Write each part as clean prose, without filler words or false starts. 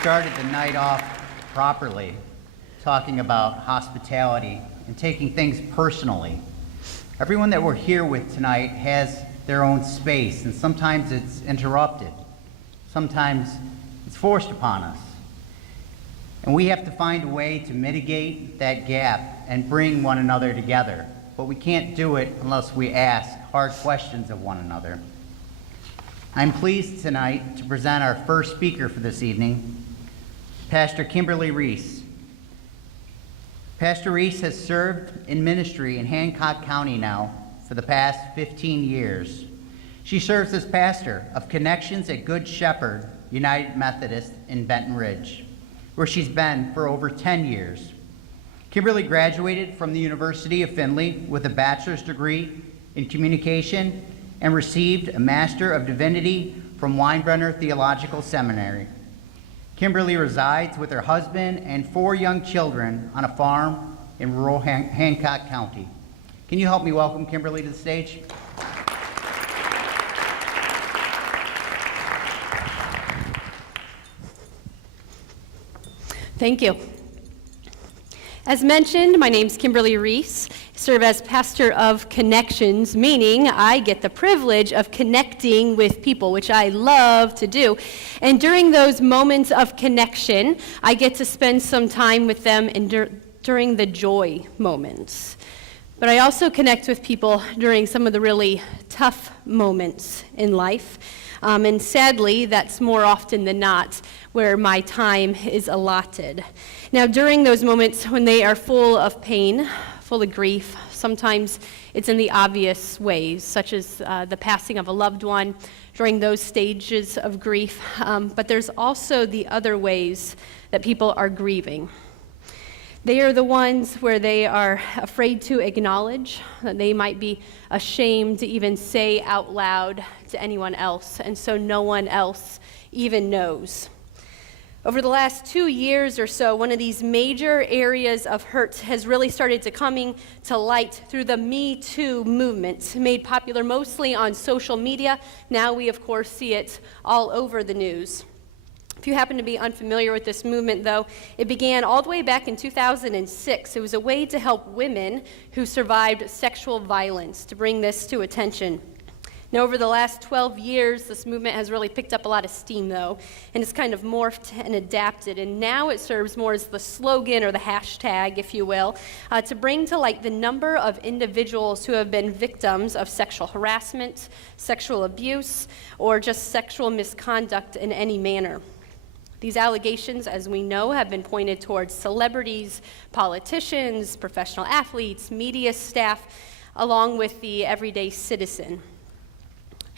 started the night off properly, talking about hospitality and taking things personally. Everyone that we're here with tonight has their own space, and sometimes it's interrupted. Sometimes it's forced upon us. And we have to find a way to mitigate that gap and bring one another together. But we can't do it unless we ask hard questions of one another. I'm pleased tonight to present our first speaker for this evening, Pastor Kimberly Reese. Pastor Reese has served in ministry in Hancock County now for the past 15 years. She serves as pastor of Connections at Good Shepherd United Methodist in Benton Ridge, where she's been for over 10 years. Kimberly graduated from the University of Findlay with a bachelor's degree in communication and received a Master of Divinity from Weinbrenner Theological Seminary. Kimberly resides with her husband and 4 young children on a farm in rural Hancock County. Can you help me welcome Kimberly to the stage? Thank you. As mentioned, my name's Kimberly Reese. I serve as pastor of Connections, meaning I get the privilege of connecting with people, which I love to do. And during those moments of connection, I get to spend some time with them during the joy moments. But I also connect with people during some of the really tough moments in life. And sadly, that's more often than not where my time is allotted. Now, during those moments when they are full of pain, full of grief, sometimes it's in the obvious ways, such as the passing of a loved one during those stages of grief. But there's also the other ways that people are grieving. They are the ones where they are afraid to acknowledge, that they might be ashamed to even say out loud to anyone else, and so no one else even knows. Over the last 2 years or so, one of these major areas of hurt has really started to coming to light through the Me Too movement, made popular mostly on social media. Now we, of course, see it all over the news. If you happen to be unfamiliar with this movement, though, it began all the way back in 2006. It was a way to help women who survived sexual violence, to bring this to attention. Now, over the last 12 years, this movement has really picked up a lot of steam, though, and it's kind of morphed and adapted, and now it serves more as the slogan or the hashtag, if you will, to bring to light the number of individuals who have been victims of sexual harassment, sexual abuse, or just sexual misconduct in any manner. These allegations, as we know, have been pointed towards celebrities, politicians, professional athletes, media staff, along with the everyday citizen.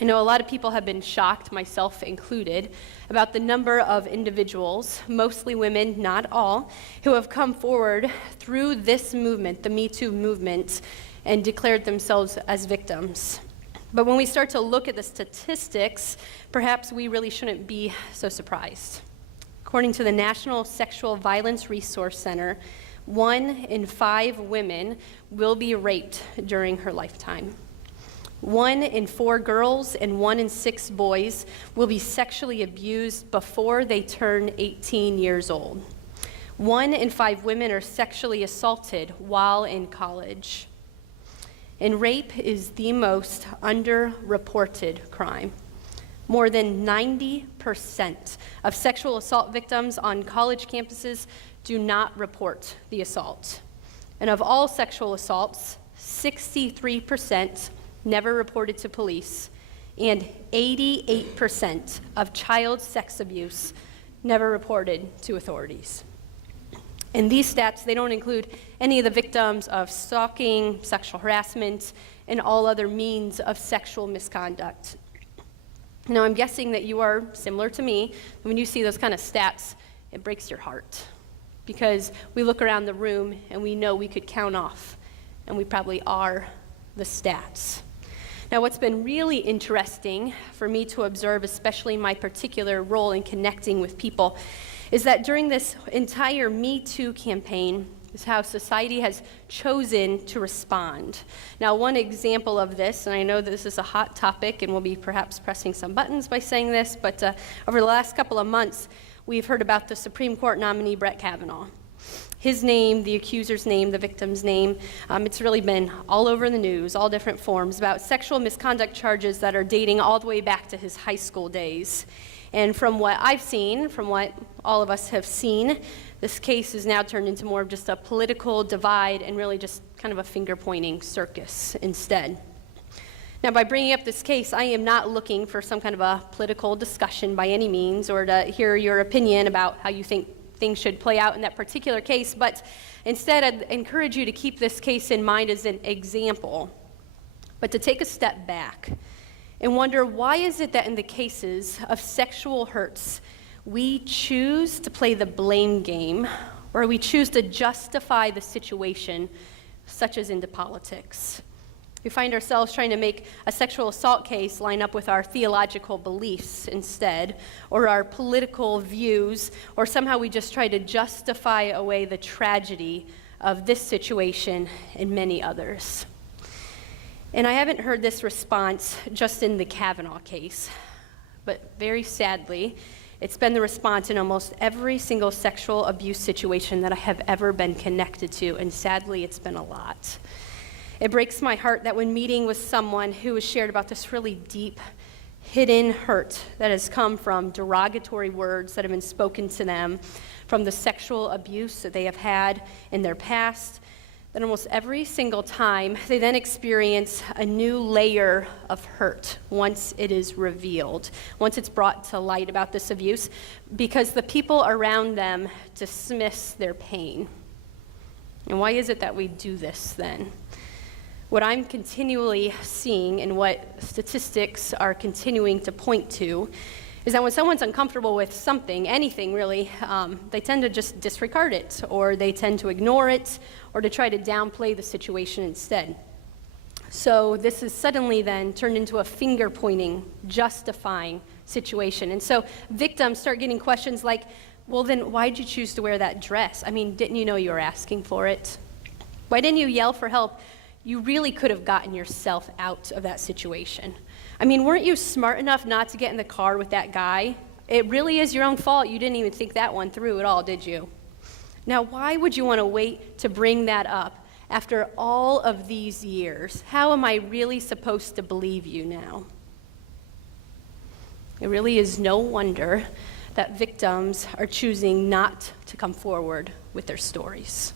I know a lot of people have been shocked, myself included, about the number of individuals, mostly women, not all, who have come forward through this movement, the Me Too movement, and declared themselves as victims. But when we start to look at the statistics, perhaps we really shouldn't be so surprised. According to the National Sexual Violence Resource Center, 1 in 5 women will be raped during her lifetime. 1 in 4 girls and 1 in 6 boys will be sexually abused before they turn 18 years old. 1 in 5 women are sexually assaulted while in college. And rape is the most underreported crime. More than 90% of sexual assault victims on college campuses do not report the assault. And of all sexual assaults, 63% never reported to police, and 88% of child sex abuse never reported to authorities. And these stats, they don't include any of the victims of stalking, sexual harassment, and all other means of sexual misconduct. Now, I'm guessing that you are similar to me. When you see those kind of stats, it breaks your heart, because we look around the room and we know we could count off, and we probably are, the stats. Now, what's been really interesting for me to observe, especially my particular role in connecting with people, is that during this entire Me Too campaign, is how society has chosen to respond. Now, one example of this, and I know this is a hot topic and we'll be perhaps pressing some buttons by saying this, but over the last couple of months, we've heard about the Supreme Court nominee Brett Kavanaugh. His name, the accuser's name, the victim's name, it's really been all over the news, all different forms, about sexual misconduct charges that are dating all the way back to his high school days. And from what I've seen, from what all of us have seen, this case is now turned into more of just a political divide and really just kind of a finger-pointing circus instead. Now, by bringing up this case, I am not looking for some kind of a political discussion by any means or to hear your opinion about how you think things should play out in that particular case, but instead I'd encourage you to keep this case in mind as an example, but to take a step back and wonder, why is it that in the cases of sexual hurts, we choose to play the blame game, or we choose to justify the situation, such as into politics? We find ourselves trying to make a sexual assault case line up with our theological beliefs instead, or our political views, or somehow we just try to justify away the tragedy of this situation and many others. And I haven't heard this response just in the Kavanaugh case, but very sadly, it's been the response in almost every single sexual abuse situation that I have ever been connected to, and sadly, it's been a lot. It breaks my heart that when meeting with someone who has shared about this really deep, hidden hurt that has come from derogatory words that have been spoken to them, from the sexual abuse that they have had in their past, that almost every single time they then experience a new layer of hurt once it is revealed, once it's brought to light about this abuse, because the people around them dismiss their pain. And why is it that we do this then? What I'm continually seeing and what statistics are continuing to point to is that when someone's uncomfortable with something, anything really, they tend to just disregard it, or they tend to ignore it, or to try to downplay the situation instead. So this is suddenly then turned into a finger-pointing, justifying situation. And so victims start getting questions like, well, then why'd you choose to wear that dress? I mean, didn't you know you were asking for it? Why didn't you yell for help? You really could have gotten yourself out of that situation. I mean, weren't you smart enough not to get in the car with that guy? It really is your own fault. You didn't even think that one through at all, did you? Now, why would you want to wait to bring that up after all of these years? How am I really supposed to believe you now? It really is no wonder that victims are choosing not to come forward with their stories.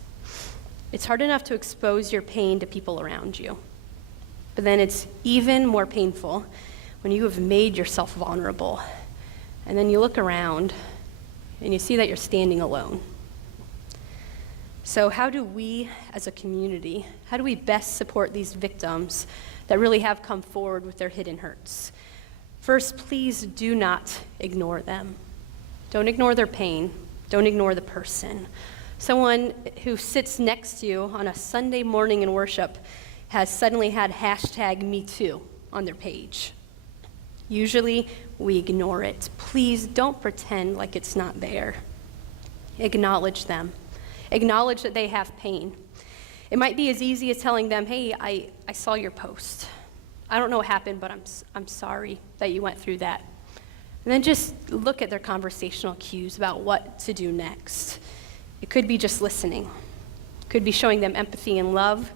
It's hard enough to expose your pain to people around you, but then it's even more painful when you have made yourself vulnerable, and then you look around and you see that you're standing alone. So how do we as a community, how do we best support these victims that really have come forward with their hidden hurts? First, please do not ignore them. Don't ignore their pain. Don't ignore the person. Someone who sits next to you on a Sunday morning in worship has suddenly had #MeToo on their page. Usually, we ignore it. Please don't pretend like it's not there. Acknowledge them. Acknowledge that they have pain. It might be as easy as telling them, hey, I saw your post. I don't know what happened, but I'm sorry that you went through that. And then just look at their conversational cues about what to do next. It could be just listening. It could be showing them empathy and love.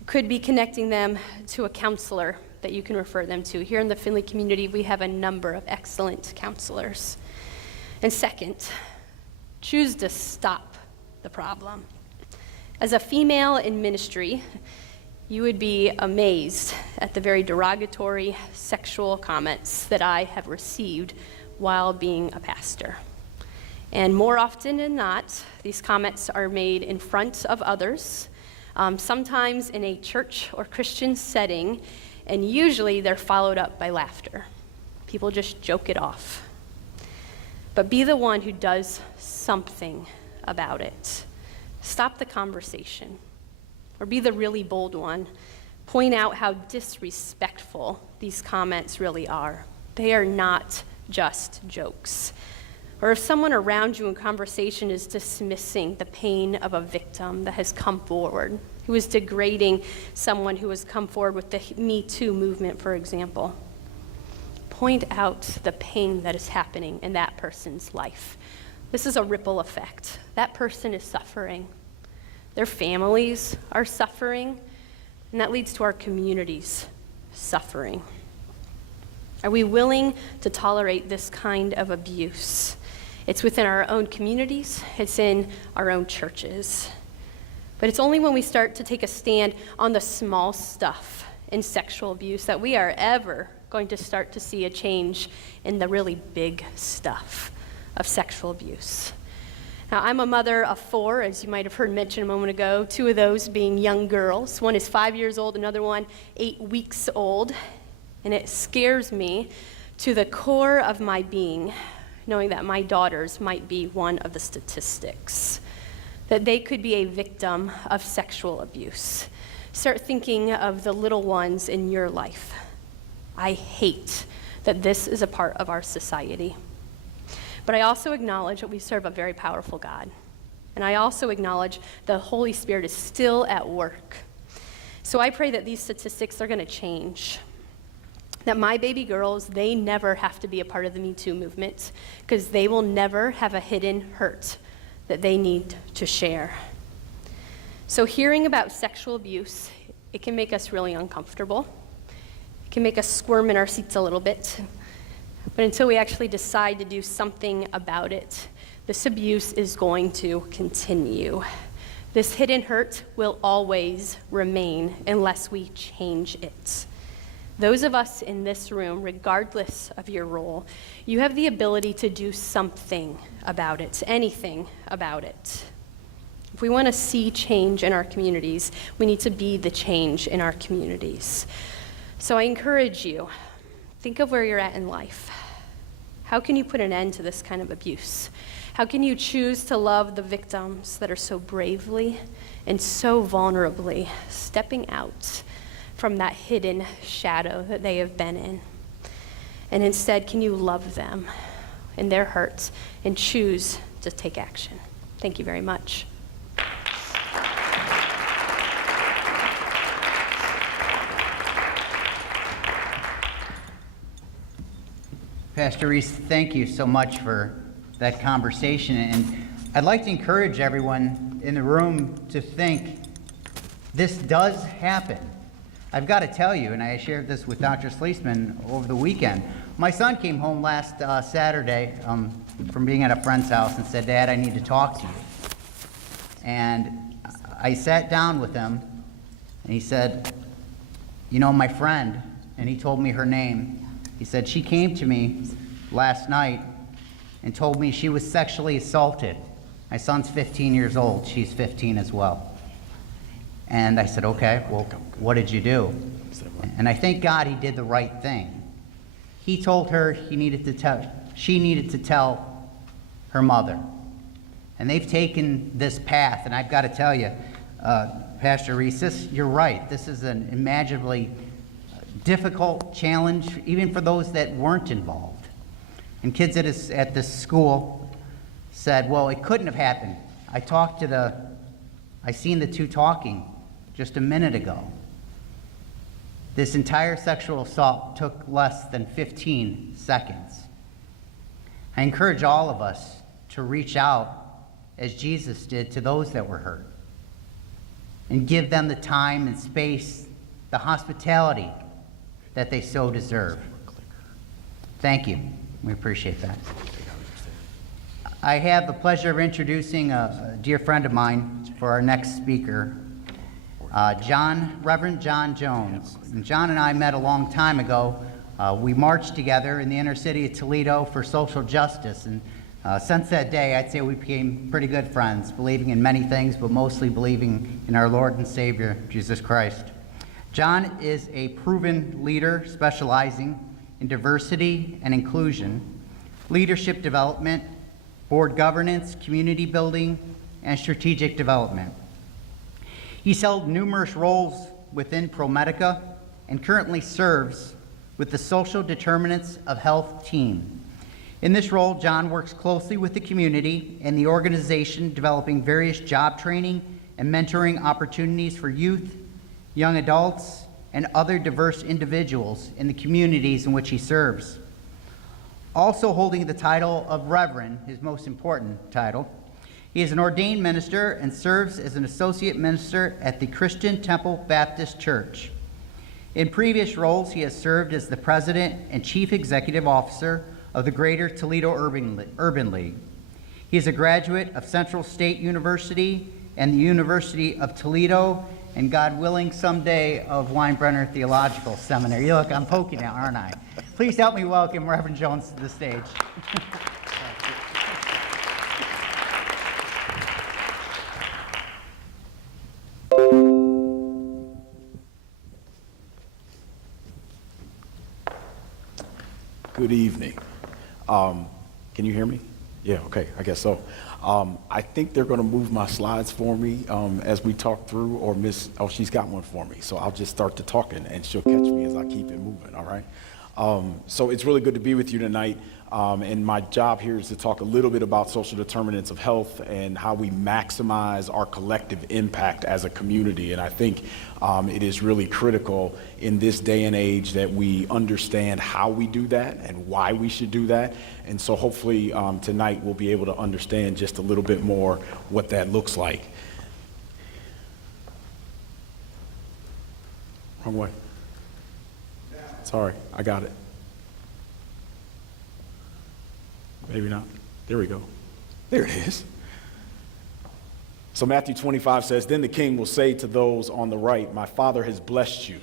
It could be connecting them to a counselor that you can refer them to. Here in the Findlay community, we have a number of excellent counselors. And second, choose to stop the problem. As a female in ministry, you would be amazed at the very derogatory sexual comments that I have received while being a pastor. And more often than not, these comments are made in front of others, sometimes in a church or Christian setting, and usually they're followed up by laughter. People just joke it off. But be the one who does something about it. Stop the conversation, or be the really bold one. Point out how disrespectful these comments really are. They are not just jokes. Or if someone around you in conversation is dismissing the pain of a victim that has come forward, who is degrading someone who has come forward with the Me Too movement, for example, point out the pain that is happening in that person's life. This is a ripple effect. That person is suffering. Their families are suffering, and that leads to our communities suffering. Are we willing to tolerate this kind of abuse? It's within our own communities, it's in our own churches. But it's only when we start to take a stand on the small stuff in sexual abuse that we are ever going to start to see a change in the really big stuff of sexual abuse. Now, I'm a mother of 4, as you might have heard mentioned a moment ago, 2 of those being young girls. One is 5 years old, another one 8 weeks old. And it scares me to the core of my being, knowing that my daughters might be one of the statistics, that they could be a victim of sexual abuse. Start thinking of the little ones in your life. I hate that this is a part of our society. But I also acknowledge that we serve a very powerful God. And I also acknowledge the Holy Spirit is still at work. So I pray that these statistics are going to change. That my baby girls, they never have to be a part of the Me Too movement, because they will never have a hidden hurt that they need to share. So hearing about sexual abuse, it can make us really uncomfortable. It can make us squirm in our seats a little bit. But until we actually decide to do something about it, this abuse is going to continue. This hidden hurt will always remain unless we change it. Those of us in this room, regardless of your role, you have the ability to do something about it, anything about it. If we want to see change in our communities, we need to be the change in our communities. So I encourage you, think of where you're at in life. How can you put an end to this kind of abuse? How can you choose to love the victims that are so bravely and so vulnerably stepping out from that hidden shadow that they have been in? And instead, can you love them in their hurts and choose to take action? Thank you very much. Pastor Reese, thank you so much for that conversation. And I'd like to encourage everyone in the room to think this does happen. I've got to tell you, and I shared this with Dr. Sleesman over the weekend, my son came home last Saturday from being at a friend's house and said, "Dad, I need to talk to you." And I sat down with him, and he said, "You know, my friend," and he told me her name. He said, "She came to me last night and told me she was sexually assaulted. My son's 15 years old. She's 15 as well." And I said, "Okay, well, what did you do?" And I thank God he did the right thing. He told her she needed to tell her mother. And they've taken this path, and I've got to tell you, Pastor Reese, you're right. This is an imaginably difficult challenge, even for those that weren't involved. And kids at this school said, "Well, it couldn't have happened. I seen the 2 talking just a minute ago." This entire sexual assault took less than 15 seconds. I encourage all of us to reach out as Jesus did to those that were hurt and give them the time and space, the hospitality that they so deserve. Thank you. We appreciate that. I have the pleasure of introducing a dear friend of mine for our next speaker, Reverend John Jones. And John and I met a long time ago. We marched together in the inner city of Toledo for social justice. And since that day, I'd say we became pretty good friends, believing in many things, but mostly believing in our Lord and Savior, Jesus Christ. John is a proven leader specializing in diversity and inclusion, leadership development, board governance, community building, and strategic development. He's held numerous roles within ProMedica and currently serves with the Social Determinants of Health team. In this role, John works closely with the community and the organization, developing various job training and mentoring opportunities for youth, young adults, and other diverse individuals in the communities in which he serves. Also holding the title of Reverend, his most important title. He is an ordained minister and serves as an associate minister at the Christian Temple Baptist Church. In previous roles, he has served as the president and chief executive officer of the Greater Toledo Urban League. He is a graduate of Central State University and the University of Toledo, and God willing, someday of Weinbrenner Theological Seminary. You look, I'm poking it, aren't I? Please help me welcome Reverend Jones to the stage. Good evening. Can you hear me? Yeah, okay, I guess so. I think they're going to move my slides for me as we talk through, or she's got one for me. So I'll just start to talking and she'll catch me as I keep it moving, all right? So it's really good to be with you tonight. And my job here is to talk a little bit about social determinants of health and how we maximize our collective impact as a community. And I think it is really critical in this day and age that we understand how we do that and why we should do that. And so hopefully tonight we'll be able to understand just a little bit more what that looks like. Wrong way. Sorry, I got it. Maybe not. There we go. There it is. So Matthew 25 says, "Then the king will say to those on the right, 'My Father has blessed you.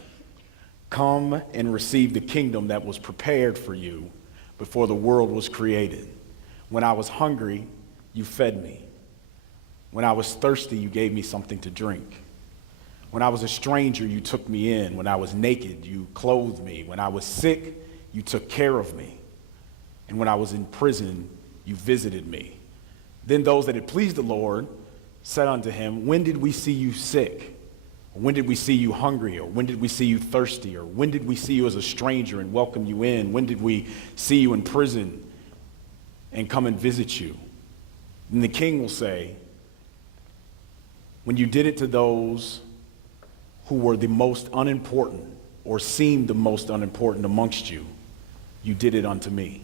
Come and receive the kingdom that was prepared for you before the world was created. When I was hungry, you fed me. When I was thirsty, you gave me something to drink. When I was a stranger, you took me in. When I was naked, you clothed me. When I was sick, you took care of me. And when I was in prison, you visited me.' Then those that had pleased the Lord said unto him, 'When did we see you sick? Or when did we see you hungry? Or when did we see you thirsty? Or when did we see you as a stranger and welcome you in? When did we see you in prison and come and visit you?' And the king will say, 'When you did it to those who were the most unimportant or seemed the most unimportant amongst you, you did it unto me.'"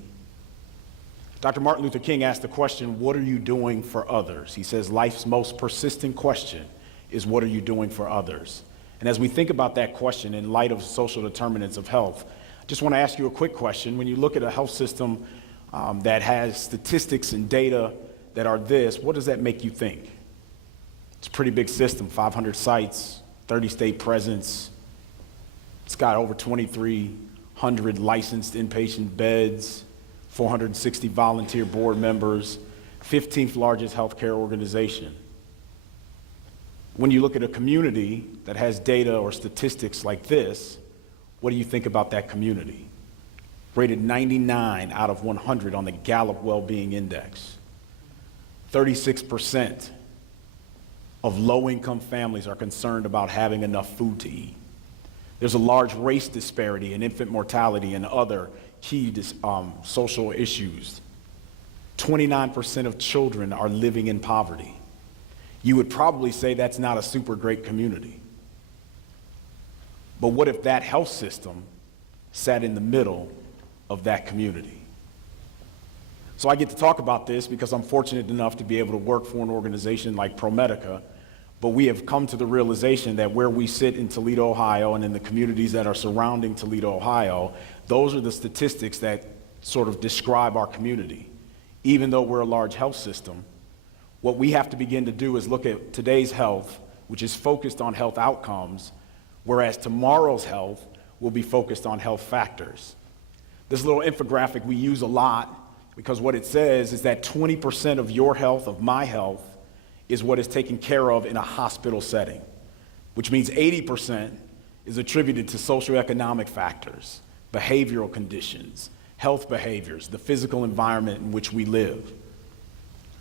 Dr. Martin Luther King asked the question, "What are you doing for others?" He says life's most persistent question is, what are you doing for others? And as we think about that question in light of social determinants of health, I just want to ask you a quick question. When you look at a health system that has statistics and data that are this, what does that make you think? It's a pretty big system, 500 sites, 30 state presence. It's got over 2,300 licensed inpatient beds, 460 volunteer board members, 15th largest healthcare organization. When you look at a community that has data or statistics like this, what do you think about that community? Rated 99 out of 100 on the Gallup Wellbeing Index. 36% of low-income families are concerned about having enough food to eat. There's a large race disparity in infant mortality and other key social issues. 29% of children are living in poverty. You would probably say that's not a super great community. But what if that health system sat in the middle of that community? So I get to talk about this because I'm fortunate enough to be able to work for an organization like ProMedica, but we have come to the realization that where we sit in Toledo, Ohio, and in the communities that are surrounding Toledo, Ohio, those are the statistics that sort of describe our community. Even though we're a large health system, what we have to begin to do is look at today's health, which is focused on health outcomes, whereas tomorrow's health will be focused on health factors. This little infographic we use a lot because what it says is that 20% of your health, of my health, is what is taken care of in a hospital setting, which means 80% is attributed to socioeconomic factors, behavioral conditions, health behaviors, the physical environment in which we live.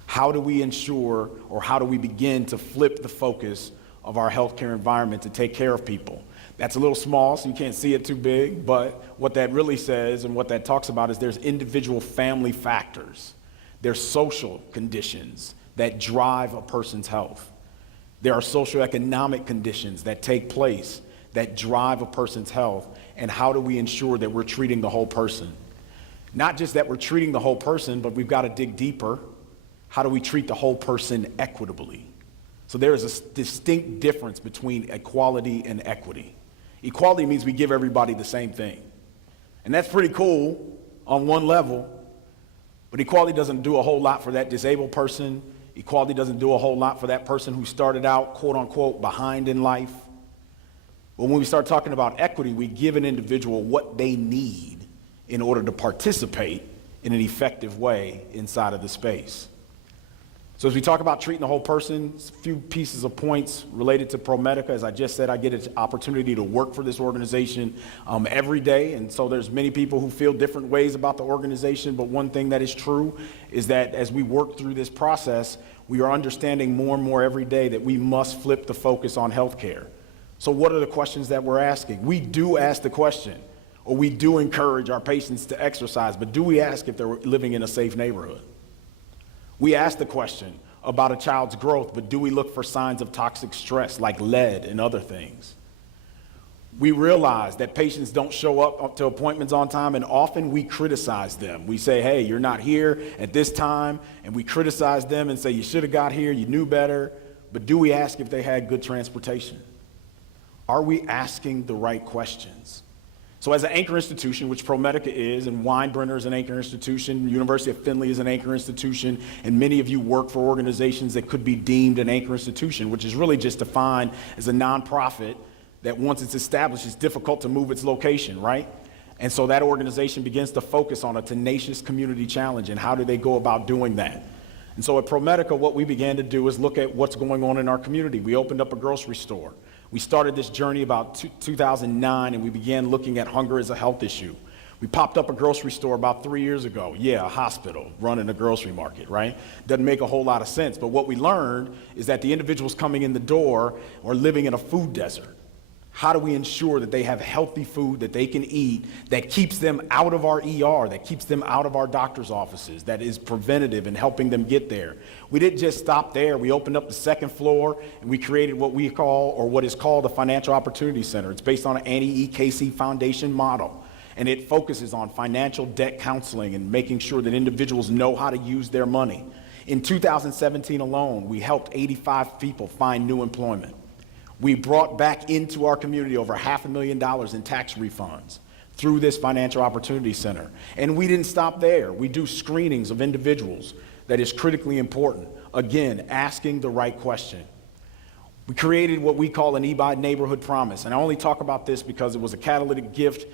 How do we ensure, or how do we begin to flip the focus of our healthcare environment to take care of people? That's a little small, so you can't see it too big, but what that really says and what that talks about is there's individual family factors. There's social conditions that drive a person's health. There are socioeconomic conditions that take place that drive a person's health, and how do we ensure that we're treating the whole person? Not just that we're treating the whole person, but we've got to dig deeper. How do we treat the whole person equitably? So there is a distinct difference between equality and equity. Equality means we give everybody the same thing. And that's pretty cool on one level, but equality doesn't do a whole lot for that disabled person. Equality doesn't do a whole lot for that person who started out, quote unquote, behind in life. But when we start talking about equity, we give an individual what they need in order to participate in an effective way inside of the space. So as we talk about treating the whole person, a few pieces of points related to ProMedica. As I just said, I get an opportunity to work for this organization every day, and so there's many people who feel different ways about the organization, but one thing that is true is that as we work through this process, we are understanding more and more every day that we must flip the focus on healthcare. So what are the questions that we're asking? We do ask the question, or we do encourage our patients to exercise, but do we ask if they're living in a safe neighborhood? We ask the question about a child's growth, but do we look for signs of toxic stress like lead and other things? We realize that patients don't show up to appointments on time, and often we criticize them. We say, hey, you're not here at this time, and we criticize them and say, you should have got here, you knew better. But do we ask if they had good transportation? Are we asking the right questions? So as an anchor institution, which ProMedica is, and Weinbrenner is an anchor institution, University of Findlay is an anchor institution, and many of you work for organizations that could be deemed an anchor institution, which is really just defined as a nonprofit that once it's established, it's difficult to move its location, right? And so that organization begins to focus on a tenacious community challenge, and how do they go about doing that? And so at ProMedica, what we began to do is look at what's going on in our community. We opened up a grocery store. We started this journey about 2009, and we began looking at hunger as a health issue. We popped up a grocery store about 3 years ago. Yeah, a hospital running a grocery market, right? Doesn't make a whole lot of sense, but what we learned is that the individuals coming in the door are living in a food desert. How do we ensure that they have healthy food that they can eat that keeps them out of our ER, that keeps them out of our doctor's offices, that is preventative in helping them get there? We didn't just stop there. We opened up the second floor, and we created what we call, or what is called, a Financial Opportunity Center. It's based on an Annie E. Casey Foundation model, and it focuses on financial debt counseling and making sure that individuals know how to use their money. In 2017 alone, we helped 85 people find new employment. We brought back into our community over $500,000 in tax refunds through this Financial Opportunity Center. And we didn't stop there. We do screenings of individuals that is critically important. Again, asking the right question. We created what we call an eBuy Neighborhood Promise. And I only talk about this because it was a catalytic gift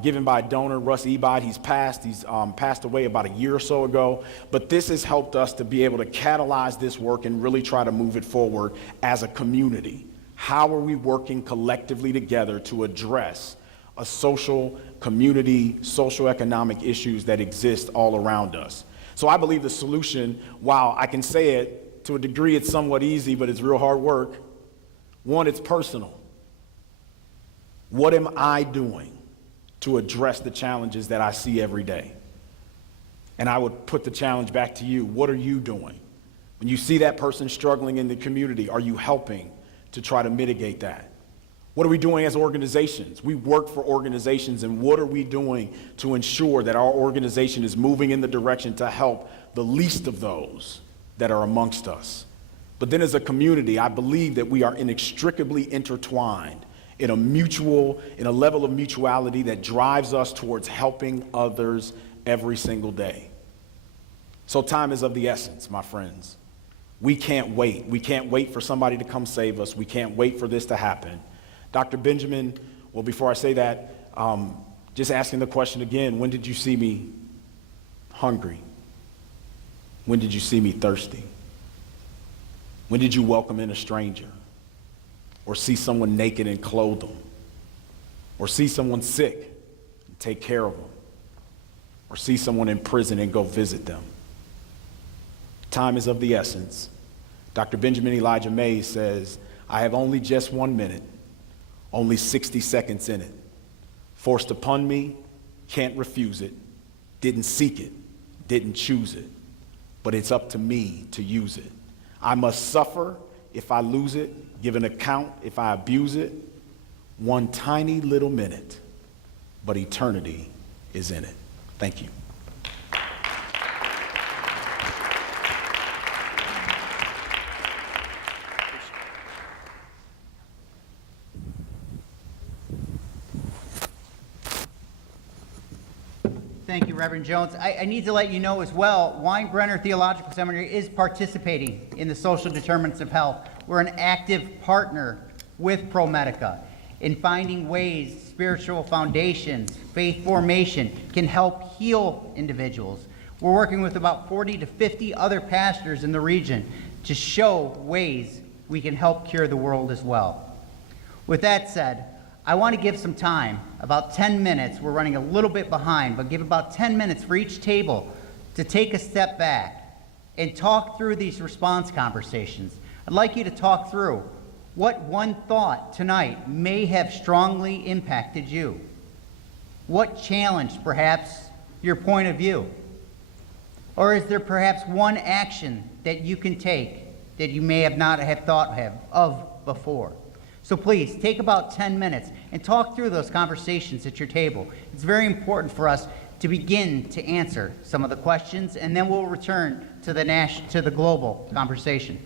given by a donor, Russ EBuy. He's passed away about a year or so ago. But this has helped us to be able to catalyze this work and really try to move it forward as a community. How are we working collectively together to address a social, community, socioeconomic issues that exist all around us? So I believe the solution, while I can say it to a degree, it's somewhat easy, but it's real hard work. One, it's personal. What am I doing to address the challenges that I see every day? And I would put the challenge back to you. What are you doing? When you see that person struggling in the community, are you helping to try to mitigate that? What are we doing as organizations? We work for organizations, and what are we doing to ensure that our organization is moving in the direction to help the least of those that are amongst us? But then as a community, I believe that we are inextricably intertwined in a level of mutuality that drives us towards helping others every single day. So time is of the essence, my friends. We can't wait. We can't wait for somebody to come save us. We can't wait for this to happen. Dr. Benjamin, well, before I say that, just asking the question again, when did you see me hungry? When did you see me thirsty? When did you welcome in a stranger? Or see someone naked and clothe them? Or see someone sick and take care of them? Or see someone in prison and go visit them? Time is of the essence. Dr. Benjamin Elijah Mays says, I have only just 1 minute, only 60 seconds in it. Forced upon me, can't refuse it, didn't seek it, didn't choose it, but it's up to me to use it. I must suffer if I lose it, give an account if I abuse it. One tiny little minute, but eternity is in it. Thank you. Thank you, Reverend Jones. I need to let you know as well, Weinbrenner Theological Seminary is participating in the social determinants of health. We're an active partner with ProMedica in finding ways spiritual foundations, faith formation can help heal individuals. We're working with about 40 to 50 other pastors in the region to show ways we can help cure the world as well. With that said, I want to give some time, about 10 minutes. We're running a little bit behind, but give about 10 minutes for each table to take a step back and talk through these response conversations. I'd like you to talk through what one thought tonight may have strongly impacted you. What challenged, perhaps, your point of view? Or is there perhaps one action that you can take that you may have not have thought of before? So please, take about 10 minutes and talk through those conversations at your table. It's very important for us to begin to answer some of the questions, and then we'll return to the global conversation.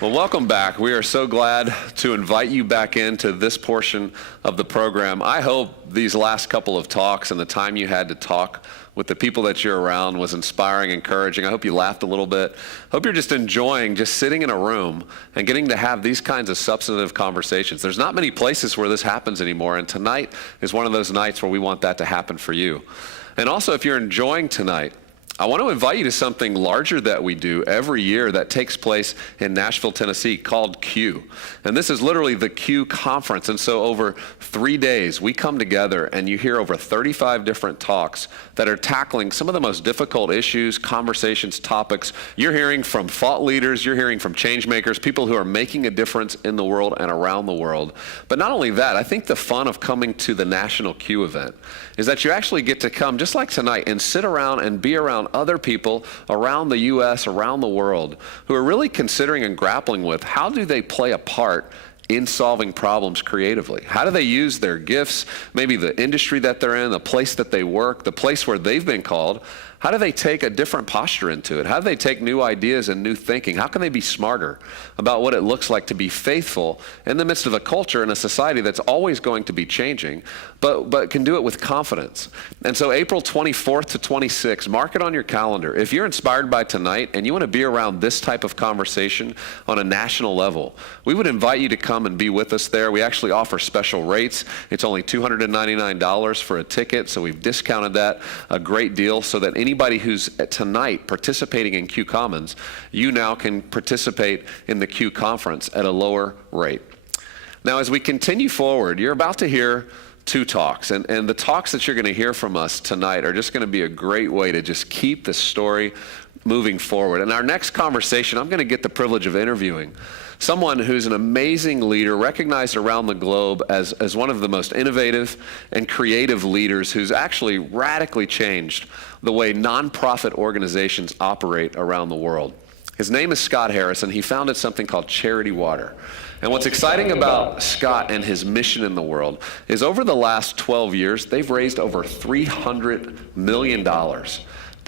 Well, welcome back. We are so glad to invite you back into this portion of the program. I hope these last couple of talks and the time you had to talk with the people that you're around was inspiring, encouraging. I hope you laughed a little bit. I hope you're just enjoying just sitting in a room and getting to have these kinds of substantive conversations. There's not many places where this happens anymore, and tonight is one of those nights where we want that to happen for you. And also, if you're enjoying tonight, I want to invite you to something larger that we do every year that takes place in Nashville, Tennessee, called Q. And this is literally the Q Conference. And so over 3 days, we come together and you hear over 35 different talks that are tackling some of the most difficult issues, conversations, topics. You're hearing from thought leaders, you're hearing from change makers, people who are making a difference in the world and around the world. But not only that, I think the fun of coming to the National Q event is that you actually get to come, just like tonight, and sit around and be around other people around the U.S., around the world, who are really considering and grappling with how do they play a part in solving problems creatively? How do they use their gifts, maybe the industry that they're in, the place that they work, the place where they've been called? How do they take a different posture into it? How do they take new ideas and new thinking? How can they be smarter about what it looks like to be faithful in the midst of a culture and a society that's always going to be changing, but can do it with confidence? And so April 24th to 26th, mark it on your calendar. If you're inspired by tonight and you want to be around this type of conversation on a national level, we would invite you to come and be with us there. We actually offer special rates. It's only $299 for a ticket, so we've discounted that a great deal so that anybody who's tonight participating in QCommons, you now can participate in the Q Conference at a lower rate. Now, as we continue forward, you're about to hear two talks, and the talks that you're going to hear from us tonight are just going to be a great way to just keep the story moving forward. In our next conversation, I'm going to get the privilege of interviewing someone who's an amazing leader, recognized around the globe as one of the most innovative and creative leaders, who's actually radically changed the way nonprofit organizations operate around the world. His name is Scott Harrison. He founded something called Charity Water. And what's exciting about Scott and his mission in the world is over the last 12 years, they've raised over $300 million.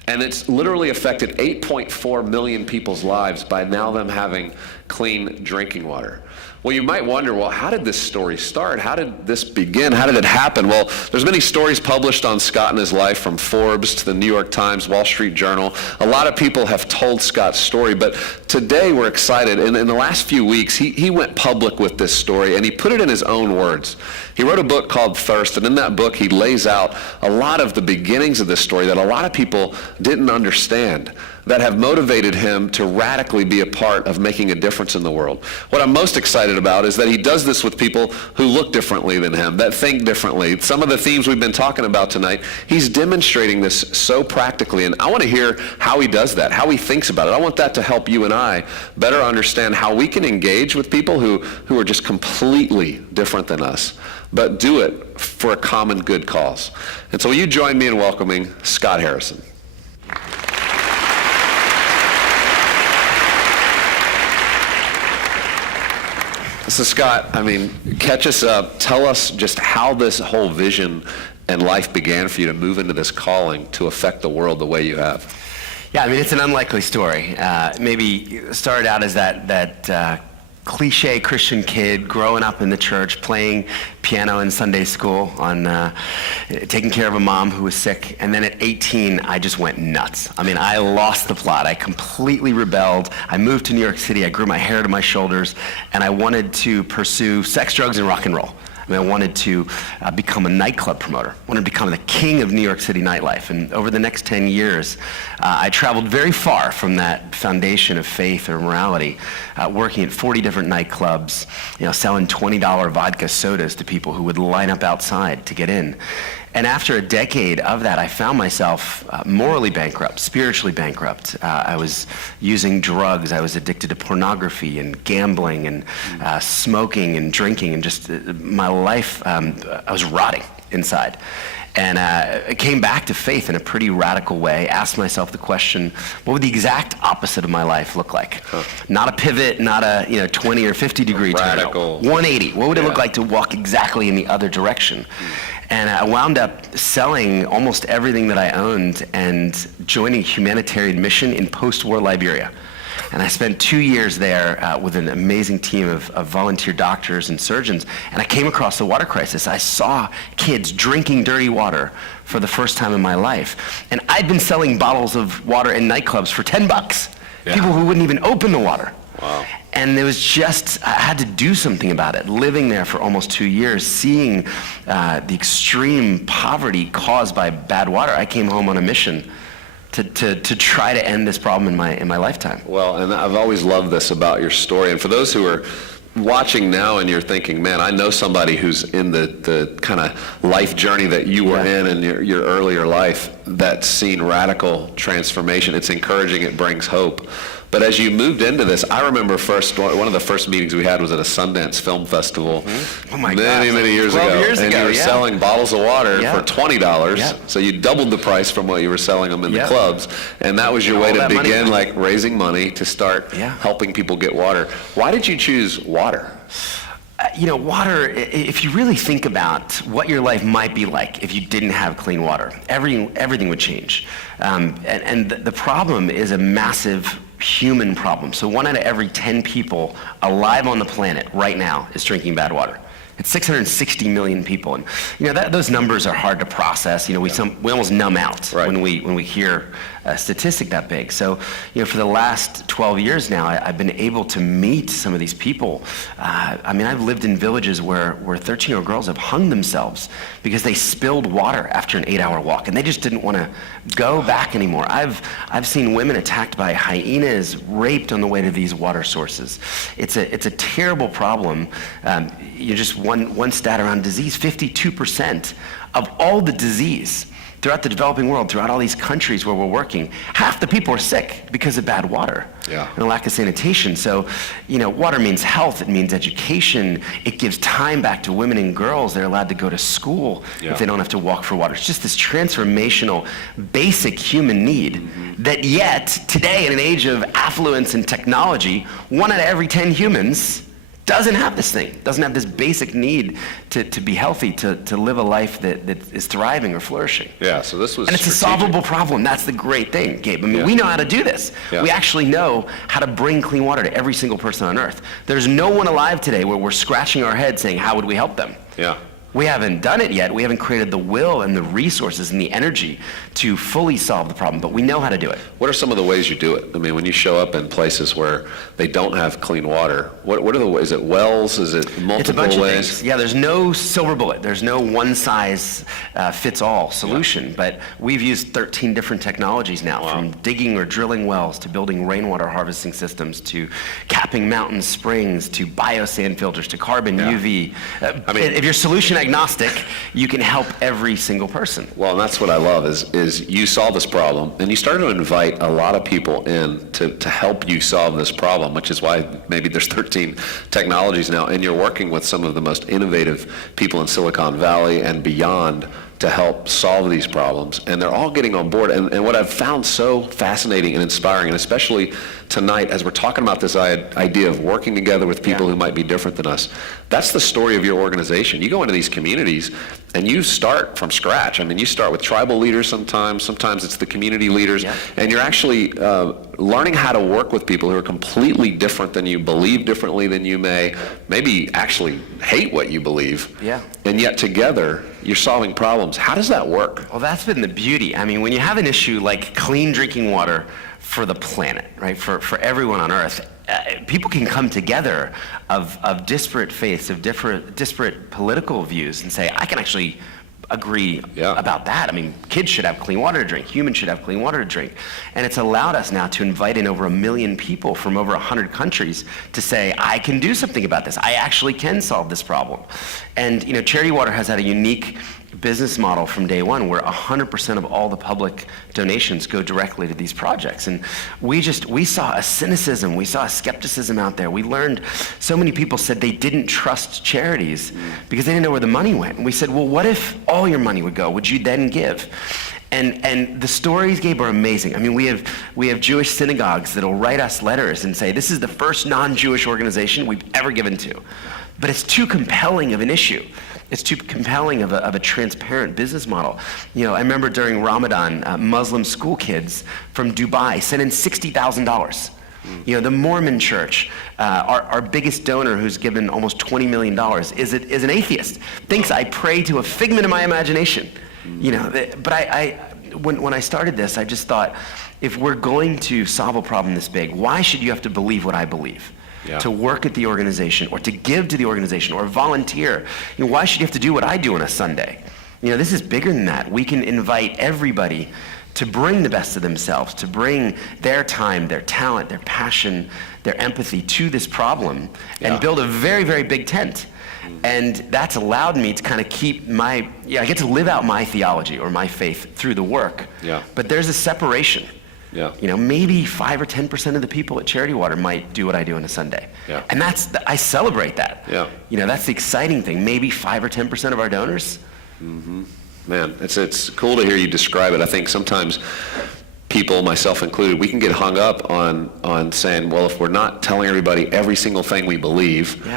And it's literally affected 8.4 million people's lives by now them having clean drinking water. Well, you might wonder, well, how did this story start? How did this begin? How did it happen? Well, there's many stories published on Scott and his life, from Forbes to the New York Times, Wall Street Journal. A lot of people have told Scott's story, but today we're excited. In the last few weeks, he went public with this story, and he put it in his own words. He wrote a book called Thirst, and in that book, he lays out a lot of the beginnings of this story that a lot of people didn't understand, that have motivated him to radically be a part of making a difference in the world. What I'm most excited about is that he does this with people who look differently than him, that think differently. Some of the themes we've been talking about tonight, he's demonstrating this so practically, and I want to hear how he does that, how he thinks about it. I want that to help you and I better understand how we can engage with people who are just completely different than us, but do it for a common good cause. And so will you join me in welcoming Scott Harrison? So Scott, catch us up. Tell us just how this whole vision and life began for you to move into this calling to affect the world the way you have. Yeah, it's an unlikely story. Maybe started out as that cliche Christian kid growing up in the church, playing piano in Sunday school, taking care of a mom who was sick. And then at 18, I just went nuts. I mean, I lost the plot. I completely rebelled. I moved to New York City. I grew my hair to my shoulders, and I wanted to pursue sex, drugs, and rock and roll. I wanted to become a nightclub promoter. I wanted to become the king of New York City nightlife. And over the next 10 years, I traveled very far from that foundation of faith or morality, working at 40 different nightclubs, selling $20 vodka sodas to people who would line up outside to get in. And after a decade of that, I found myself morally bankrupt, spiritually bankrupt. I was using drugs. I was addicted to pornography and gambling and smoking and drinking, and just my life, I was rotting inside. And I came back to faith in a pretty radical way, asked myself the question, what would the exact opposite of my life look like? Not a pivot, not a 20 or 50 degree turn. Radical. 180. What would it look like to walk exactly in the other direction? And I wound up selling almost everything that I owned and joining humanitarian mission in post-war Liberia. And I spent 2 years there with an amazing team of volunteer doctors and surgeons, and I came across the water crisis. I saw kids drinking dirty water for the first time in my life. And I'd been selling bottles of water in nightclubs for $10. Yeah. People who wouldn't even open the water. Wow. And it was just, I had to do something about it. Living there for almost 2 years, seeing the extreme poverty caused by bad water, I came home on a mission to try to end this problem in my lifetime. Well, and I've always loved this about your story. And for those who are watching now and you're thinking, man, I know somebody who's in the kind of life journey that you were in your earlier life that's seen radical transformation. It's encouraging, it brings hope. But as you moved into this, I remember one of the first meetings we had was at a Sundance Film Festival many years ago. 12 years and ago, you were selling bottles of water for $20. Yeah. So you doubled the price from what you were selling them in the clubs. And that was your way to begin raising money to start helping people get water. Why did you choose water? Water, if you really think about what your life might be like if you didn't have clean water, everything would change. And the problem is a massive human problem. So 1 out of every 10 people alive on the planet right now is drinking bad water. It's 660 million people, and those numbers are hard to process. We almost numb out when we hear a statistic that big. So for the last 12 years now, I've been able to meet some of these people. I've lived in villages where 13-year-old girls have hung themselves because they spilled water after an 8-hour walk, and they just didn't want to go back anymore. I've seen women attacked by hyenas, raped on the way to these water sources. It's a terrible problem. Just one stat around disease: 52% of all the disease throughout the developing world, throughout all these countries where we're working, half the people are sick because of bad water and a lack of sanitation. So, water means health, it means education, it gives time back to women and girls. They're allowed to go to school if they don't have to walk for water. It's just this transformational, basic human need that yet, today in an age of affluence and technology, 1 out of every 10 humans doesn't have this thing, doesn't have this basic need to be healthy, to live a life that is thriving or flourishing. Yeah, so this was And it's a solvable problem. That's the great thing, Gabe. We know how to do this. Yeah. We actually know how to bring clean water to every single person on earth. There's no one alive today where we're scratching our head saying, how would we help them? Yeah. We haven't done it yet. We haven't created the will and the resources and the energy to fully solve the problem, but we know how to do it. What are some of the ways you do it? When you show up in places where they don't have clean water, what are the ways? Is it wells? Is it multiple It's a bunch ways? of things. Yeah, there's no silver bullet. There's no one size fits all solution, but we've used 13 different technologies now, from digging or drilling wells to building rainwater harvesting systems to capping mountain springs to biosand filters to carbon UV. If you're solution agnostic, you can help every single person. Well, and that's what I love is you saw this problem and you started to invite a lot of people in to help you solve this problem, which is why maybe there's 13 technologies now, and you're working with some of the most innovative people in Silicon Valley and beyond to help solve these problems, and they're all getting on board. And what I've found so fascinating and inspiring, and especially tonight as we're talking about this idea of working together with people who might be different than us, that's the story of your organization. You go into these communities and you start from scratch. You start with tribal leaders sometimes it's the community leaders, and you're actually learning how to work with people who are completely different than you, believe differently than you maybe actually hate what you believe. Yeah. And yet together, you're solving problems. How does that work? Well, that's been the beauty. I mean, when you have an issue like clean drinking water for the planet, right, for everyone on Earth, people can come together of disparate faiths, of disparate political views, and say, I can actually agree about that. I mean, kids should have clean water to drink. Humans should have clean water to drink. And it's allowed us now to invite in over 1 million people from over 100 countries to say, I can do something about this. I actually can solve this problem. And, you know, Charity Water has had a unique business model from day one where 100% of all the public donations go directly to these projects. And we saw a cynicism, we saw a skepticism out there. We learned so many people said they didn't trust charities because they didn't know where the money went. And we said, well, what if all your money would go? Would you then give? And the stories, Gabe, are amazing. I mean, we have Jewish synagogues that'll write us letters and say, this is the first non-Jewish organization we've ever given to. But it's too compelling of an issue. It's too compelling of a transparent business model. You know, I remember during Ramadan, Muslim school kids from Dubai sent in $60,000. You know, the Mormon Church, our biggest donor, who's given almost $20 million, is an atheist. Thinks I pray to a figment of my imagination. You know, but when I started this, I just thought, if we're going to solve a problem this big, why should you have to believe what I believe? To work at the organization, or to give to the organization, or volunteer. You know, why should you have to do what I do on a Sunday? You know, this is bigger than that. We can invite everybody to bring the best of themselves, to bring their time, their talent, their passion, their empathy to this problem, and build a very, very big tent. And that's allowed me to kind of keep I get to live out my theology or my faith through the work. But there's a separation. You know, maybe 5 or 10% of the people at Charity Water might do what I do on a Sunday. And I celebrate that. You know, that's the exciting thing. Maybe 5 or 10% of our donors. Man, it's cool to hear you describe it. I think sometimes people, myself included, we can get hung up on saying, well, if we're not telling everybody every single thing we believe,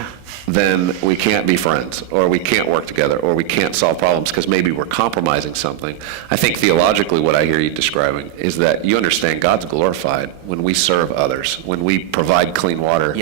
then we can't be friends, or we can't work together, or we can't solve problems because maybe we're compromising something. I think theologically what I hear you describing is that you understand God's glorified when we serve others, when we provide clean water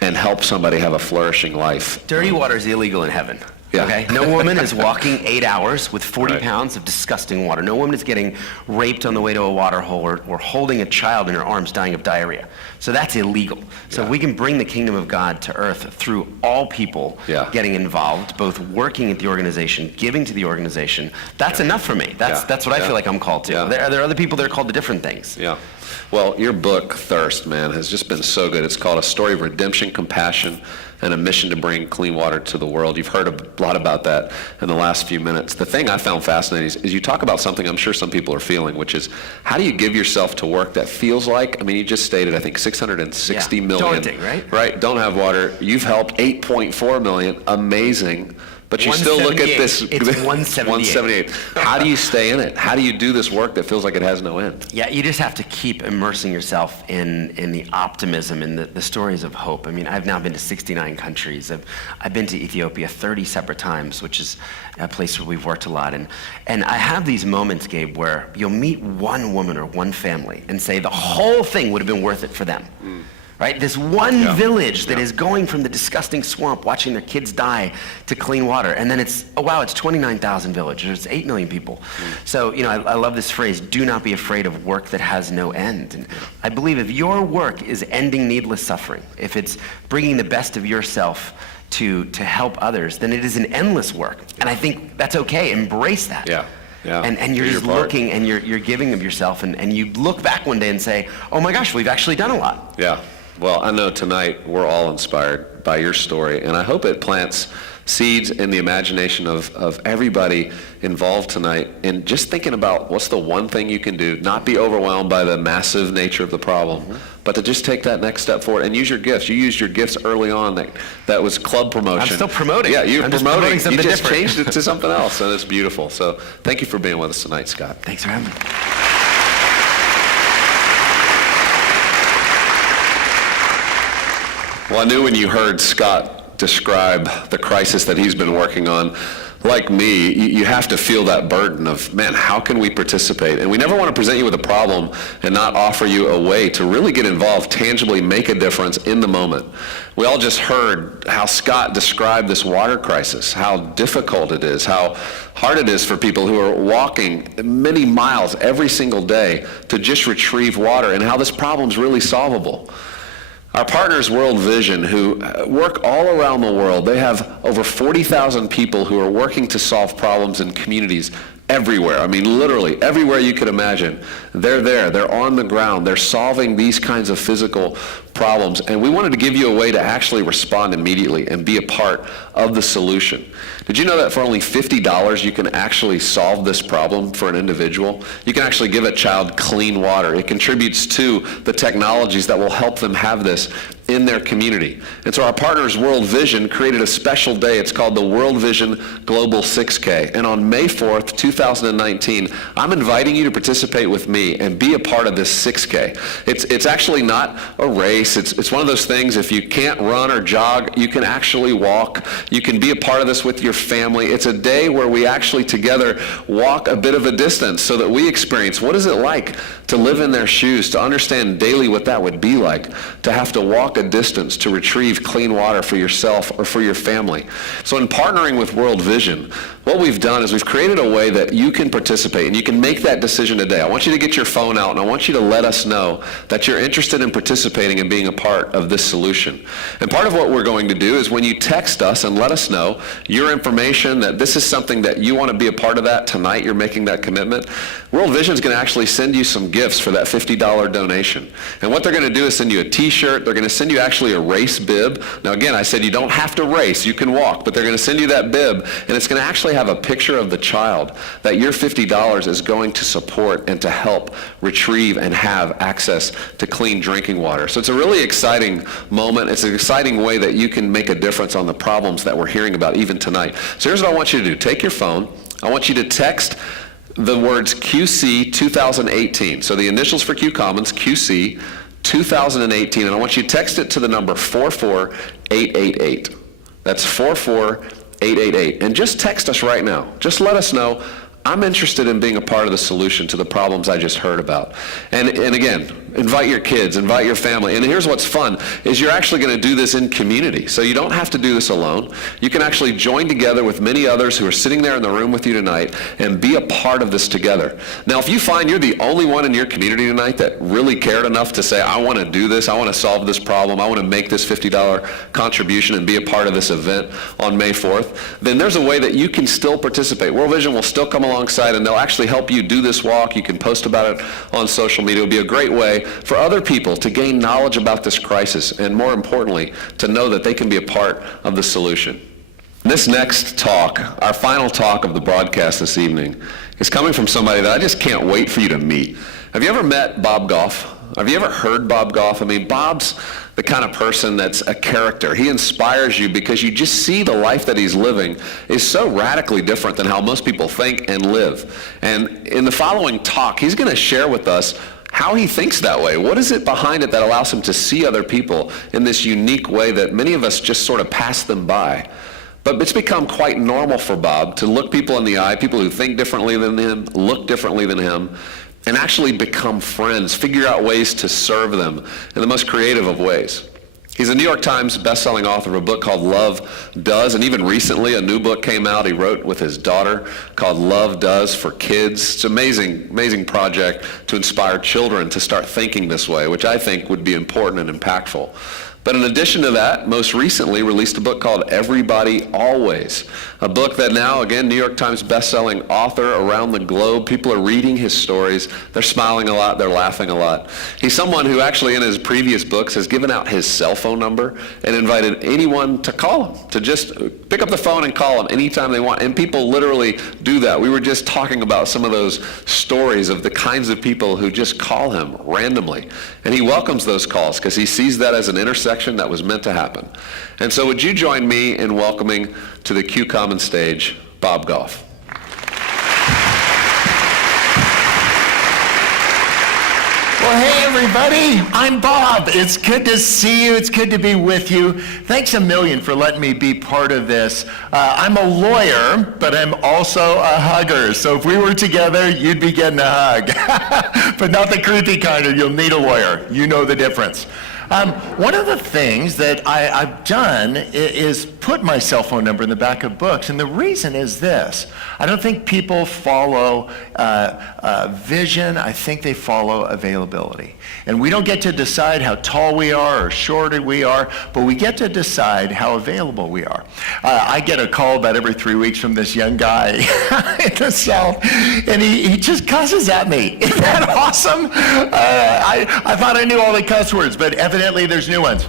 and help somebody have a flourishing life. Dirty water is illegal in heaven. Okay? No woman is walking 8 hours with 40 pounds of disgusting water. No woman is getting raped on the way to a water hole, or holding a child in her arms dying of diarrhea. So that's illegal. So if we can bring the kingdom of God to earth through all people getting involved, both working at the organization, giving to the organization, that's enough for me. That's what I feel like I'm called to. There are other people that are called to different things. Well, your book, Thirst, man, has just been so good. It's called A Story of Redemption, Compassion, and a Mission to Bring Clean Water to the World. You've heard a lot about that in the last few minutes. The thing I found fascinating is you talk about something I'm sure some people are feeling, which is, how do you give yourself to work that feels like, I mean, you just stated, I think, 660 million. Daunting, right? Right, don't have water. You've helped 8.4 million. Amazing. But you still look at this. It's 178. How do you stay in it? How do you do this work that feels like it has no end? Yeah, you just have to keep immersing yourself in the optimism and the stories of hope. I mean, I've now been to 69 countries. I've been to Ethiopia 30 separate times, which is a place where we've worked a lot. And I have these moments, Gabe, where you'll meet one woman or one family and say the whole thing would have been worth it for them. Right? This one village that is going from the disgusting swamp, watching their kids die, to clean water. And then it's 29,000 villages. It's 8 million people. So, you know, I love this phrase, do not be afraid of work that has no end. And I believe if your work is ending needless suffering, if it's bringing the best of yourself to help others, then it is an endless work. And I think that's okay. Embrace that. And you're just looking and you're giving of yourself. And you look back one day and say, oh my gosh, we've actually done a lot. Well, I know tonight we're all inspired by your story, and I hope it plants seeds in the imagination of everybody involved tonight, and just thinking about what's the one thing you can do, not be overwhelmed by the massive nature of the problem, but to just take that next step forward and use your gifts. You used your gifts early on. That was club promotion. I'm still promoting. Yeah, you're promoting. You just changed it to something else, and it's beautiful. So thank you for being with us tonight, Scott. Thanks for having me. Well, I knew when you heard Scott describe the crisis that he's been working on like me, you have to feel that burden of, man, how can we participate? And we never want to present you with a problem and not offer you a way to really get involved, tangibly make a difference in the moment. We all just heard how Scott described this water crisis, how difficult it is, how hard it is for people who are walking many miles every single day to just retrieve water, and how this problem's really solvable. Our partners, World Vision, who work all around the world, they have over 40,000 people who are working to solve problems in communities everywhere. I mean, literally everywhere you could imagine. They're there, they're on the ground, they're solving these kinds of physical problems. And we wanted to give you a way to actually respond immediately and be a part of the solution. Did you know that for only $50 you can actually solve this problem for an individual? You can actually give a child clean water. It contributes to the technologies that will help them have this in their community. And so our partners, World Vision, created a special day. It's called the World Vision Global 6K. And on May 4th, 2019, I'm inviting you to participate with me and be a part of this 6K. It's actually not a race. It's one of those things, if you can't run or jog, you can actually walk. You can be a part of this with your family. It's a day where we actually together walk a bit of a distance so that we experience what is it like to live in their shoes, to understand daily what that would be like, to have to walk a distance to retrieve clean water for yourself or for your family. So in partnering with World Vision, what we've done is we've created a way that you can participate and you can make that decision today. I want you to get your phone out and I want you to let us know that you're interested in participating and being a part of this solution. And part of what we're going to do is when you text us and let us know your information, that this is something that you want to be a part of that tonight, you're making that commitment, World Vision is going to actually send you some gifts for that $50 donation. And what they're going to do is send you a t-shirt, they're going to send you actually a race bib. Now again, I said you don't have to race, you can walk, but they're going to send you that bib, and it's going to actually have a picture of the child that your $50 is going to support and to help retrieve and have access to clean drinking water. So it's a really exciting moment. It's an exciting way that you can make a difference on the problems that we're hearing about even tonight. So here's what I want you to do. Take your phone. I want you to text the words QC 2018. So the initials for QCommons, QC 2018, and I want you to text it to the number 44888. That's 44888. And just text us right now. Just let us know, I'm interested in being a part of the solution to the problems I just heard about. And again, invite your kids, invite your family. And here's what's fun, is you're actually going to do this in community. So you don't have to do this alone. You can actually join together with many others who are sitting there in the room with you tonight and be a part of this together. Now, if you find you're the only one in your community tonight that really cared enough to say, I want to do this, I want to solve this problem, I want to make this $50 contribution and be a part of this event on May 4th, then there's a way that you can still participate. World Vision will still come alongside and they'll actually help you do this walk. You can post about it on social media. It'll be a great way for other people to gain knowledge about this crisis and, more importantly, to know that they can be a part of the solution. This next talk, our final talk of the broadcast this evening, is coming from somebody that I just can't wait for you to meet. Have you ever met Bob Goff? Have you ever heard Bob Goff? I mean, Bob's the kind of person that's a character. He inspires you because you just see the life that he's living is so radically different than how most people think and live. And in the following talk, he's going to share with us how he thinks that way. What is it behind it that allows him to see other people in this unique way that many of us just sort of pass them by? But it's become quite normal for Bob to look people in the eye, people who think differently than him, look differently than him, and actually become friends, figure out ways to serve them in the most creative of ways. He's a New York Times best-selling author of a book called Love Does, and even recently a new book came out he wrote with his daughter called Love Does for Kids. It's an amazing, amazing project to inspire children to start thinking this way, which I think would be important and impactful. But in addition to that, most recently released a book called Everybody Always, a book that now, again, New York Times best-selling author around the globe. People are reading his stories. They're smiling a lot. They're laughing a lot. He's someone who actually in his previous books has given out his cell phone number and invited anyone to call him, to just pick up the phone and call him anytime they want. And people literally do that. We were just talking about some of those stories of the kinds of people who just call him randomly. And he welcomes those calls because he sees that as an intersection that was meant to happen. And so would you join me in welcoming to the QCommons stage, Bob Goff. Well, hey, everybody. I'm Bob. It's good to see you. It's good to be with you. Thanks a million for letting me be part of this. I'm a lawyer, but I'm also a hugger. So if we were together, you'd be getting a hug. But not the creepy kind, or you'll need a lawyer. You know the difference. One of the things that I've done is put my cell phone number in the back of books, and the reason is this. I don't think people follow vision. I think they follow availability. And we don't get to decide how tall we are or short we are, but we get to decide how available we are. I get a call about every 3 weeks from this young guy in the South, and he just cusses at me. Isn't that awesome? I thought I knew all the cuss words, but evidently there's new ones.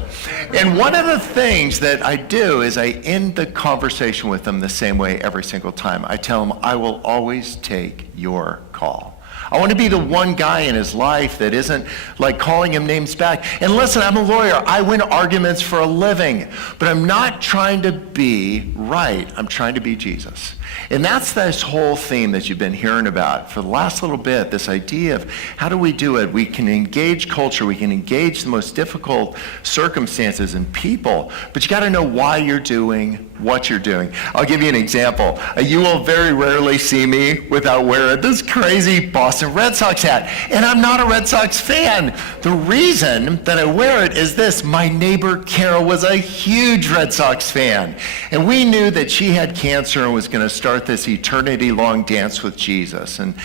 And one of the things that I do is I end the conversation with them the same way every single time. I tell them, I will always take your call. I want to be the one guy in his life that isn't like calling him names back. And listen, I'm a lawyer. I win arguments for a living, but I'm not trying to be right. I'm trying to be Jesus. And that's this whole theme that you've been hearing about for the last little bit, this idea of how do we do it? We can engage culture. We can engage the most difficult circumstances and people, but you got to know why you're doing what you're doing. I'll give you an example. You will very rarely see me without wearing this crazy Boston Red Sox hat. And I'm not a Red Sox fan. The reason that I wear it is this. My neighbor Carol was a huge Red Sox fan. And we knew that she had cancer and was going to start this eternity-long dance with Jesus. And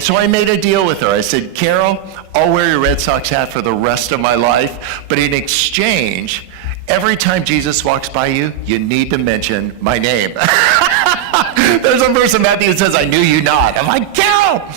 so I made a deal with her. I said, Carol, I'll wear your Red Sox hat for the rest of my life, but in exchange, every time Jesus walks by you, you need to mention my name. There's a verse in Matthew that says, I knew you not. I'm like, Carol!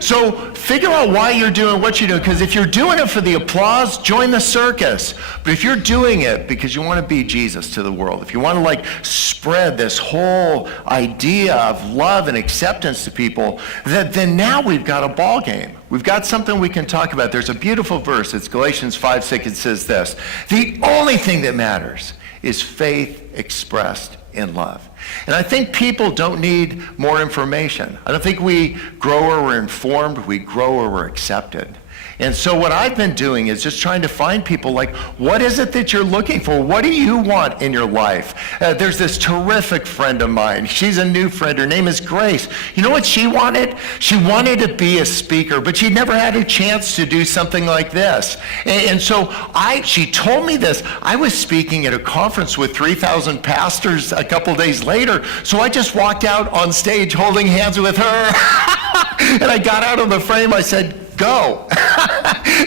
So figure out why you're doing what you're doing, because if you're doing it for the applause, join the circus. But if you're doing it because you want to be Jesus to the world, if you want to like spread this whole idea of love and acceptance to people, then now we've got a ball game. We've got something we can talk about. There's a beautiful verse. It's Galatians 5:6. It says this, the only thing that matters is faith expressed in love. And I think people don't need more information. I don't think we grow or we're informed. We grow or we're accepted. And so what I've been doing is just trying to find people like, what is it that you're looking for? What do you want in your life? There's this terrific friend of mine. She's a new friend. Her name is Grace. You know what she wanted? She wanted to be a speaker, but she never had a chance to do something like this. And so she told me this. I was speaking at a conference with 3,000 pastors a couple days later, so I just walked out on stage holding hands with her. And I got out of the frame. I said, go.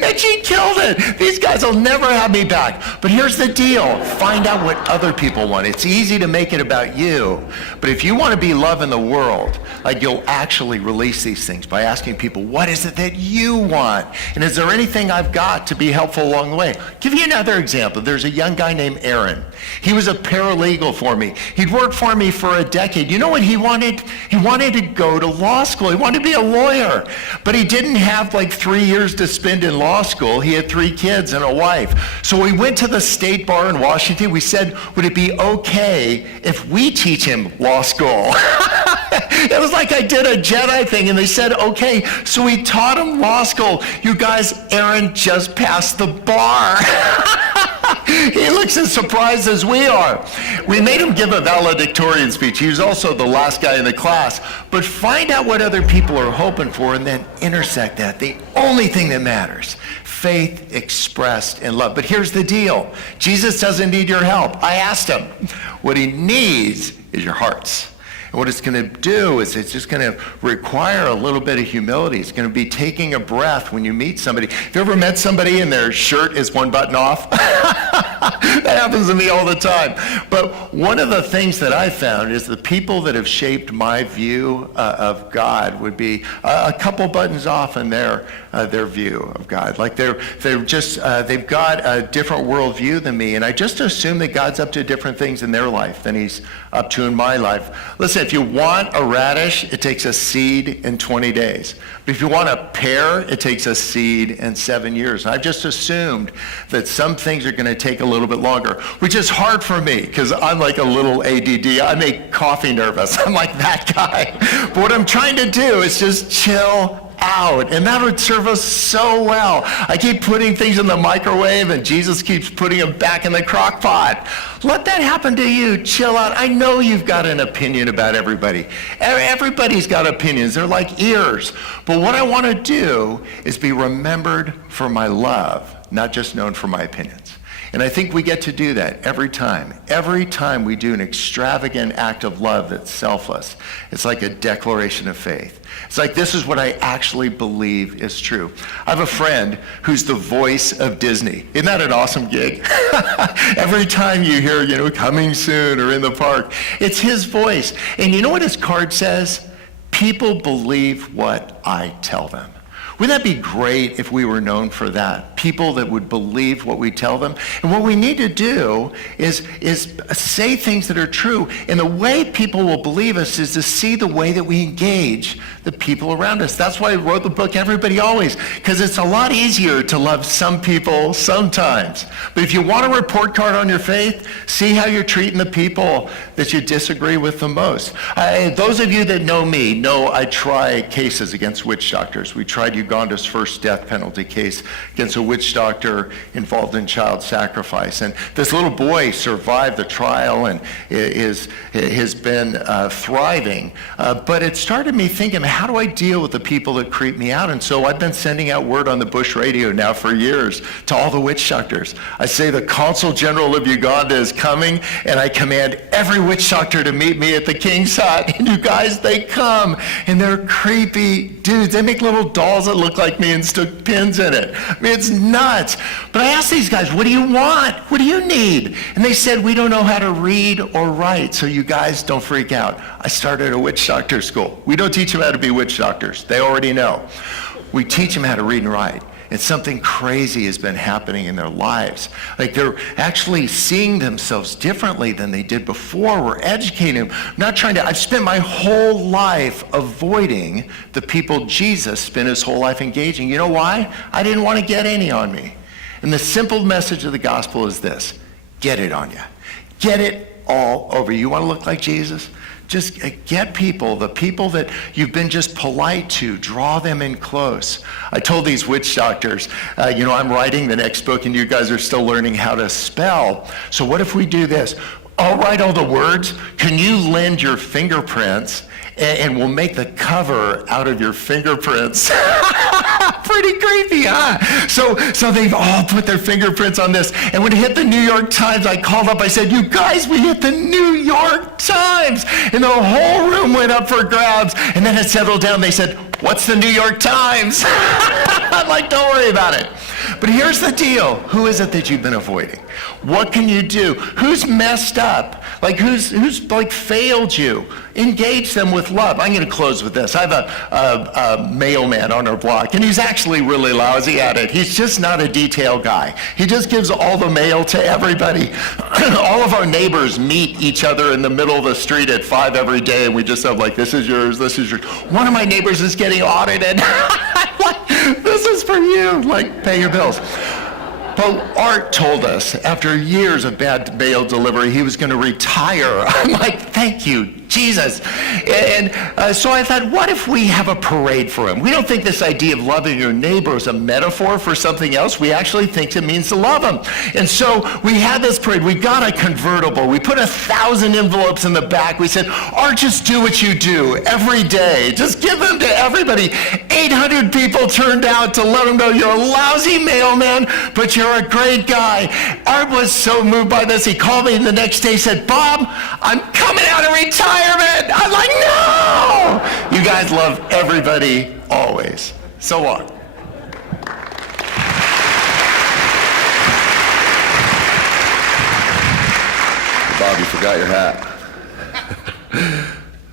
And she killed it. These guys will never have me back. But here's the deal. Find out what other people want. It's easy to make it about you. But if you want to be love in the world, like you'll actually release these things by asking people, what is it that you want? And is there anything I've got to be helpful along the way? I'll give you another example. There's a young guy named Aaron. He was a paralegal for me. He'd worked for me for a decade. You know what he wanted? He wanted to go to law school. He wanted to be a lawyer. But he didn't have like 3 years to spend in law school. He had 3 kids and a wife. So we went to the state bar in Washington. We said, would it be okay if we teach him law school? It was like I did a Jedi thing, and they said, okay. So we taught him law school. You guys, Aaron just passed the bar. He looks as surprised as we are. We made him give a valedictorian speech. He was also the last guy in the class. But find out what other people are hoping for and then intersect that. The only thing that matters, faith expressed in love. But here's the deal. Jesus doesn't need your help. I asked him. What he needs is your hearts. And what it's going to do is it's just going to require a little bit of humility. It's going to be taking a breath when you meet somebody. Have you ever met somebody and their shirt is one button off? That happens to me all the time. But one of the things that I found is the people that have shaped my view of God would be a couple buttons off in their view of God. Like they've got a different worldview than me, and I just assume that God's up to different things in their life than he's up to in my life. Listen, if you want a radish, it takes a seed in 20 days. But if you want a pear, it takes a seed in 7 years. And I've just assumed that some things are going to take a little bit longer, which is hard for me because I'm like a little ADD. I make coffee nervous. I'm like that guy. But what I'm trying to do is just chill out, and that would serve us so well. I keep putting things in the microwave, and Jesus keeps putting them back in the crock pot. Let that happen to you. Chill out. I know you've got an opinion about everybody. Everybody's got opinions. They're like ears. But what I want to do is be remembered for my love, not just known for my opinions. And I think we get to do that every time. Every time we do an extravagant act of love that's selfless, it's like a declaration of faith. It's like, this is what I actually believe is true. I have a friend who's the voice of Disney. Isn't that an awesome gig? Every time you hear, coming soon or in the park, it's his voice. And you know what his card says? People believe what I tell them. Wouldn't that be great if we were known for that? People that would believe what we tell them. And what we need to do is say things that are true. And the way people will believe us is to see the way that we engage the people around us. That's why I wrote the book, Everybody Always, because it's a lot easier to love some people sometimes. But if you want a report card on your faith, see how you're treating the people that you disagree with the most. Those of you that know me know I try cases against witch doctors. We tried Uganda's first death penalty case against a witch doctor involved in child sacrifice. And this little boy survived the trial and has been thriving. But it started me thinking, how do I deal with the people that creep me out? And so I've been sending out word on the Bush radio now for years to all the witch doctors. I say the Consul General of Uganda is coming, and I command every witch doctor to meet me at the King's Hut. And you guys, they come, and they're creepy dudes. They make little dolls that look like me and stuck pins in it. I mean, it's nuts. But I asked these guys, what do you want? What do you need? And they said, we don't know how to read or write, so you guys don't freak out. I started a witch doctor school. We don't teach them how to be witch doctors. They already know. We teach them how to read and write. And something crazy has been happening in their lives. Like, they're actually seeing themselves differently than they did before. We're educating them. I've spent my whole life avoiding the people Jesus spent his whole life engaging. You know why? I didn't want to get any on me. And the simple message of the gospel is this: get it on you. Get it all over you. You want to look like Jesus? Just get people, the people that you've been just polite to, draw them in close. I told these witch doctors, I'm writing the next book and you guys are still learning how to spell. So what if we do this? I'll write all the words. Can you lend your fingerprints and we'll make the cover out of your fingerprints? Pretty creepy, huh? So they've all put their fingerprints on this. And when it hit the New York Times, I called up, I said, you guys, we hit the New York Times. And the whole room went up for grabs. And then it settled down. They said, what's the New York Times? I'm like, don't worry about it. But here's the deal. Who is it that you've been avoiding? What can you do? Who's messed up? Like, who's failed you? Engage them with love. I'm going to close with this. I have a mailman on our block, and he's actually really lousy at it. He's just not a detail guy. He just gives all the mail to everybody. All of our neighbors meet each other in the middle of the street at 5 every day, and we just have like, this is yours, this is yours. One of my neighbors is getting audited. I'm like, this is for you. Like, pay your bills. But Art told us after years of bad mail delivery, he was going to retire. I'm like, thank you, Jesus. And so I thought, what if we have a parade for him? We don't think this idea of loving your neighbor is a metaphor for something else. We actually think it means to love him. And so we had this parade. We got a convertible. We put 1,000 envelopes in the back. We said, Art, just do what you do every day. Just give them to everybody. 800 people turned out to let him know, you're a lousy mailman, but you're a great guy. Art was so moved by this. He called me the next day, said, Bob, I'm coming out of retirement. I'm like, no! You guys love everybody always. So long. Bob, you forgot your hat.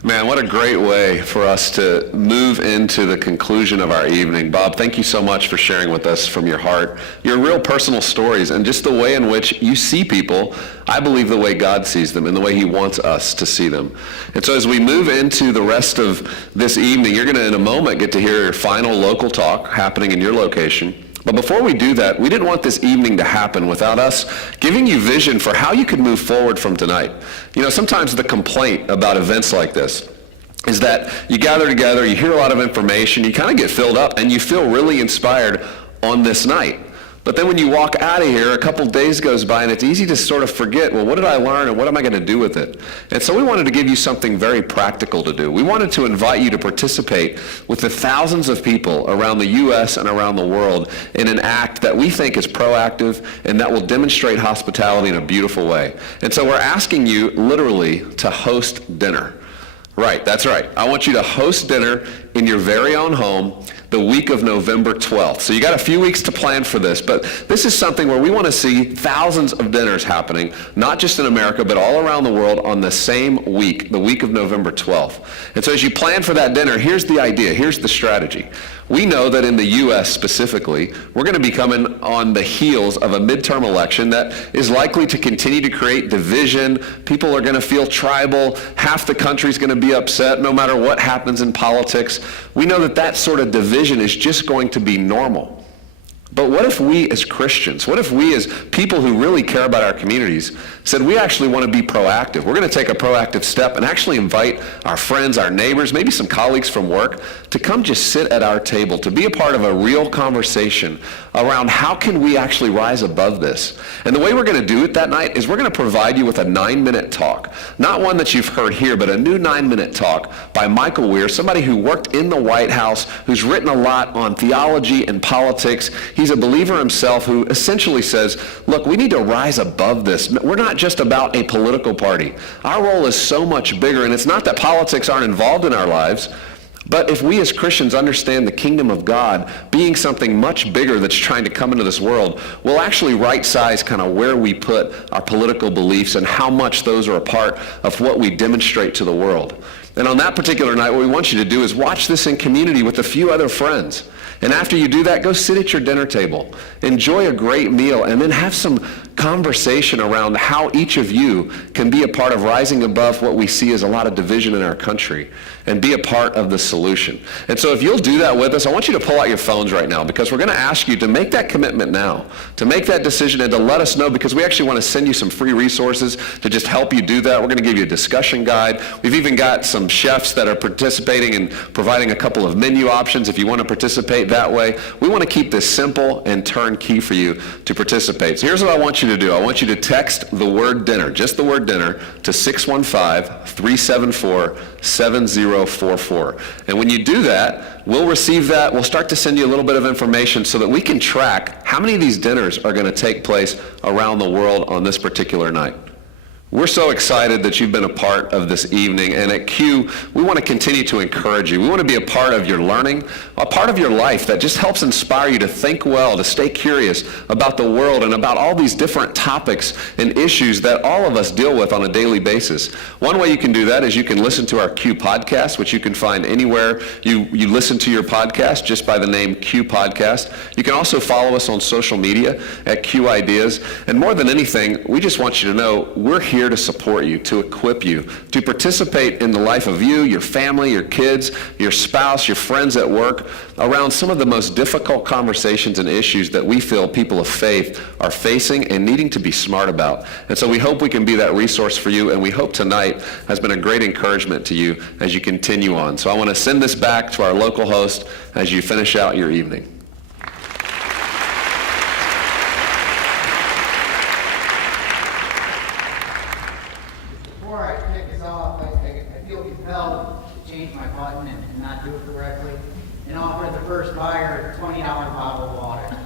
Man, what a great way for us to move into the conclusion of our evening. Bob, thank you so much for sharing with us from your heart your real personal stories and just the way in which you see people, I believe the way God sees them and the way he wants us to see them. And so as we move into the rest of this evening, you're going to in a moment get to hear your final local talk happening in your location. But before we do that, we didn't want this evening to happen without us giving you vision for how you could move forward from tonight. You know, sometimes the complaint about events like this is that you gather together, you hear a lot of information, you kind of get filled up, and you feel really inspired on this night. But then when you walk out of here, a couple days goes by, and it's easy to sort of forget, well, what did I learn, and what am I going to do with it? And so we wanted to give you something very practical to do. We wanted to invite you to participate with the thousands of people around the U.S. and around the world in an act that we think is proactive and that will demonstrate hospitality in a beautiful way. And so we're asking you literally to host dinner. Right, that's right. I want you to host dinner in your very own home the week of November 12th. So you got a few weeks to plan for this, but this is something where we want to see thousands of dinners happening, not just in America, but all around the world on the same week, the week of November 12th. And so as you plan for that dinner, here's the idea, here's the strategy. We know that in the U.S. specifically, we're going to be coming on the heels of a midterm election that is likely to continue to create division. People are going to feel tribal. Half the country's going to be upset no matter what happens in politics. We know that that sort of division is just going to be normal. But what if we as Christians, what if we as people who really care about our communities said we actually want to be proactive? We're going to take a proactive step and actually invite our friends, our neighbors, maybe some colleagues from work to come just sit at our table, to be a part of a real conversation around how can we actually rise above this. And the way we're going to do it that night is we're going to provide you with a 9-minute talk. Not one that you've heard here, but a new 9-minute talk by Michael Weir, somebody who worked in the White House, who's written a lot on theology and politics. He's a believer himself who essentially says, look, we need to rise above this. We're not just about a political party. Our role is so much bigger, and it's not that politics aren't involved in our lives, but if we as Christians understand the kingdom of God being something much bigger that's trying to come into this world, we'll actually right-size kind of where we put our political beliefs and how much those are a part of what we demonstrate to the world. And on that particular night, what we want you to do is watch this in community with a few other friends. And after you do that, go sit at your dinner table, enjoy a great meal, and then have some conversation around how each of you can be a part of rising above what we see as a lot of division in our country and be a part of the solution. And so if you'll do that with us, I want you to pull out your phones right now, because we're going to ask you to make that commitment now, to make that decision and to let us know, because we actually want to send you some free resources to just help you do that. We're going to give you a discussion guide. We've even got some chefs that are participating and providing a couple of menu options if you want to participate that way. We want to keep this simple and turnkey for you to participate. So here's what I want you to do. I want you to text the word dinner, just the word dinner, to 615-374-7044. And when you do that, we'll receive that. We'll start to send you a little bit of information so that we can track how many of these dinners are going to take place around the world on this particular night. We're so excited that you've been a part of this evening, and at Q, we want to continue to encourage you. We want to be a part of your learning, a part of your life that just helps inspire you to think well, to stay curious about the world and about all these different topics and issues that all of us deal with on a daily basis. One way you can do that is you can listen to our Q podcast, which you can find anywhere you listen to your podcast just by the name Q Podcast. You can also follow us on social media at Q Ideas. And more than anything, we just want you to know we're here to support you, to equip you, to participate in the life of you, your family, your kids, your spouse, your friends at work, around some of the most difficult conversations and issues that we feel people of faith are facing and needing to be smart about. And so we hope we can be that resource for you, and we hope tonight has been a great encouragement to you as you continue on. So I want to send this back to our local host as you finish out your evening. First buyer, $20 bottle of water.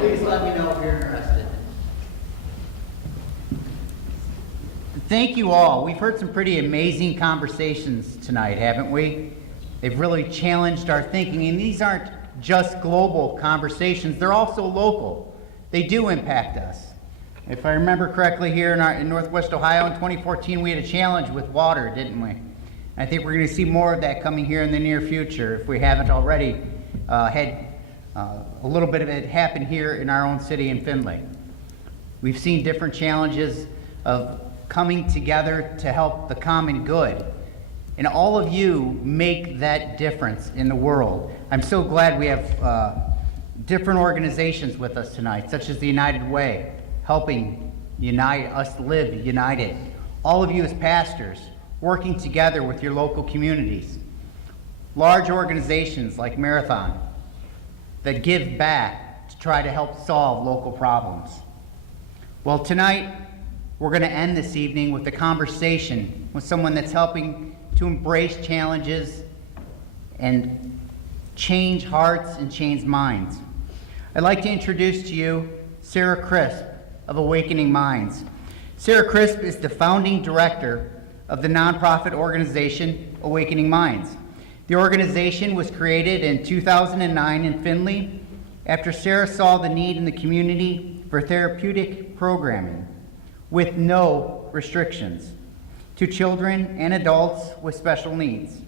Please let me know if you're interested. Thank you all. We've heard some pretty amazing conversations tonight, haven't we? They've really challenged our thinking, and these aren't just global conversations, they're also local. They do impact us. If I remember correctly, here in Northwest Ohio in 2014, we had a challenge with water, didn't we? I think we're going to see more of that coming here in the near future if we haven't already had a little bit of it happen here in our own city in Findlay. We've seen different challenges of coming together to help the common good. And all of you make that difference in the world. I'm so glad we have different organizations with us tonight, such as the United Way, helping unite us live united. All of you as pastors, working together with your local communities. Large organizations like Marathon that give back to try to help solve local problems. Well, tonight, we're going to end this evening with a conversation with someone that's helping to embrace challenges and change hearts and change minds. I'd like to introduce to you Sarah Crisp of Awakening Minds. Sarah Crisp is the founding director of the nonprofit organization Awakening Minds. The organization was created in 2009 in Findlay after Sarah saw the need in the community for therapeutic programming with no restrictions to children and adults with special needs.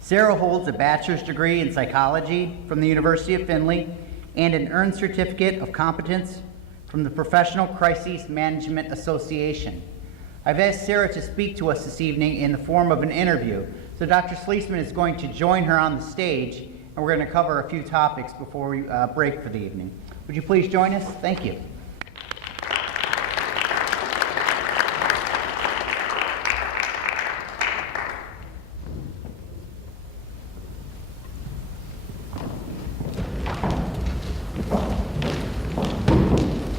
Sarah holds a bachelor's degree in psychology from the University of Findlay and an earned certificate of competence from the Professional Crises Management Association. I've asked Sarah to speak to us this evening in the form of an interview. So Dr. Sleesman is going to join her on the stage, and we're going to cover a few topics before we break for the evening. Would you please join us? Thank you.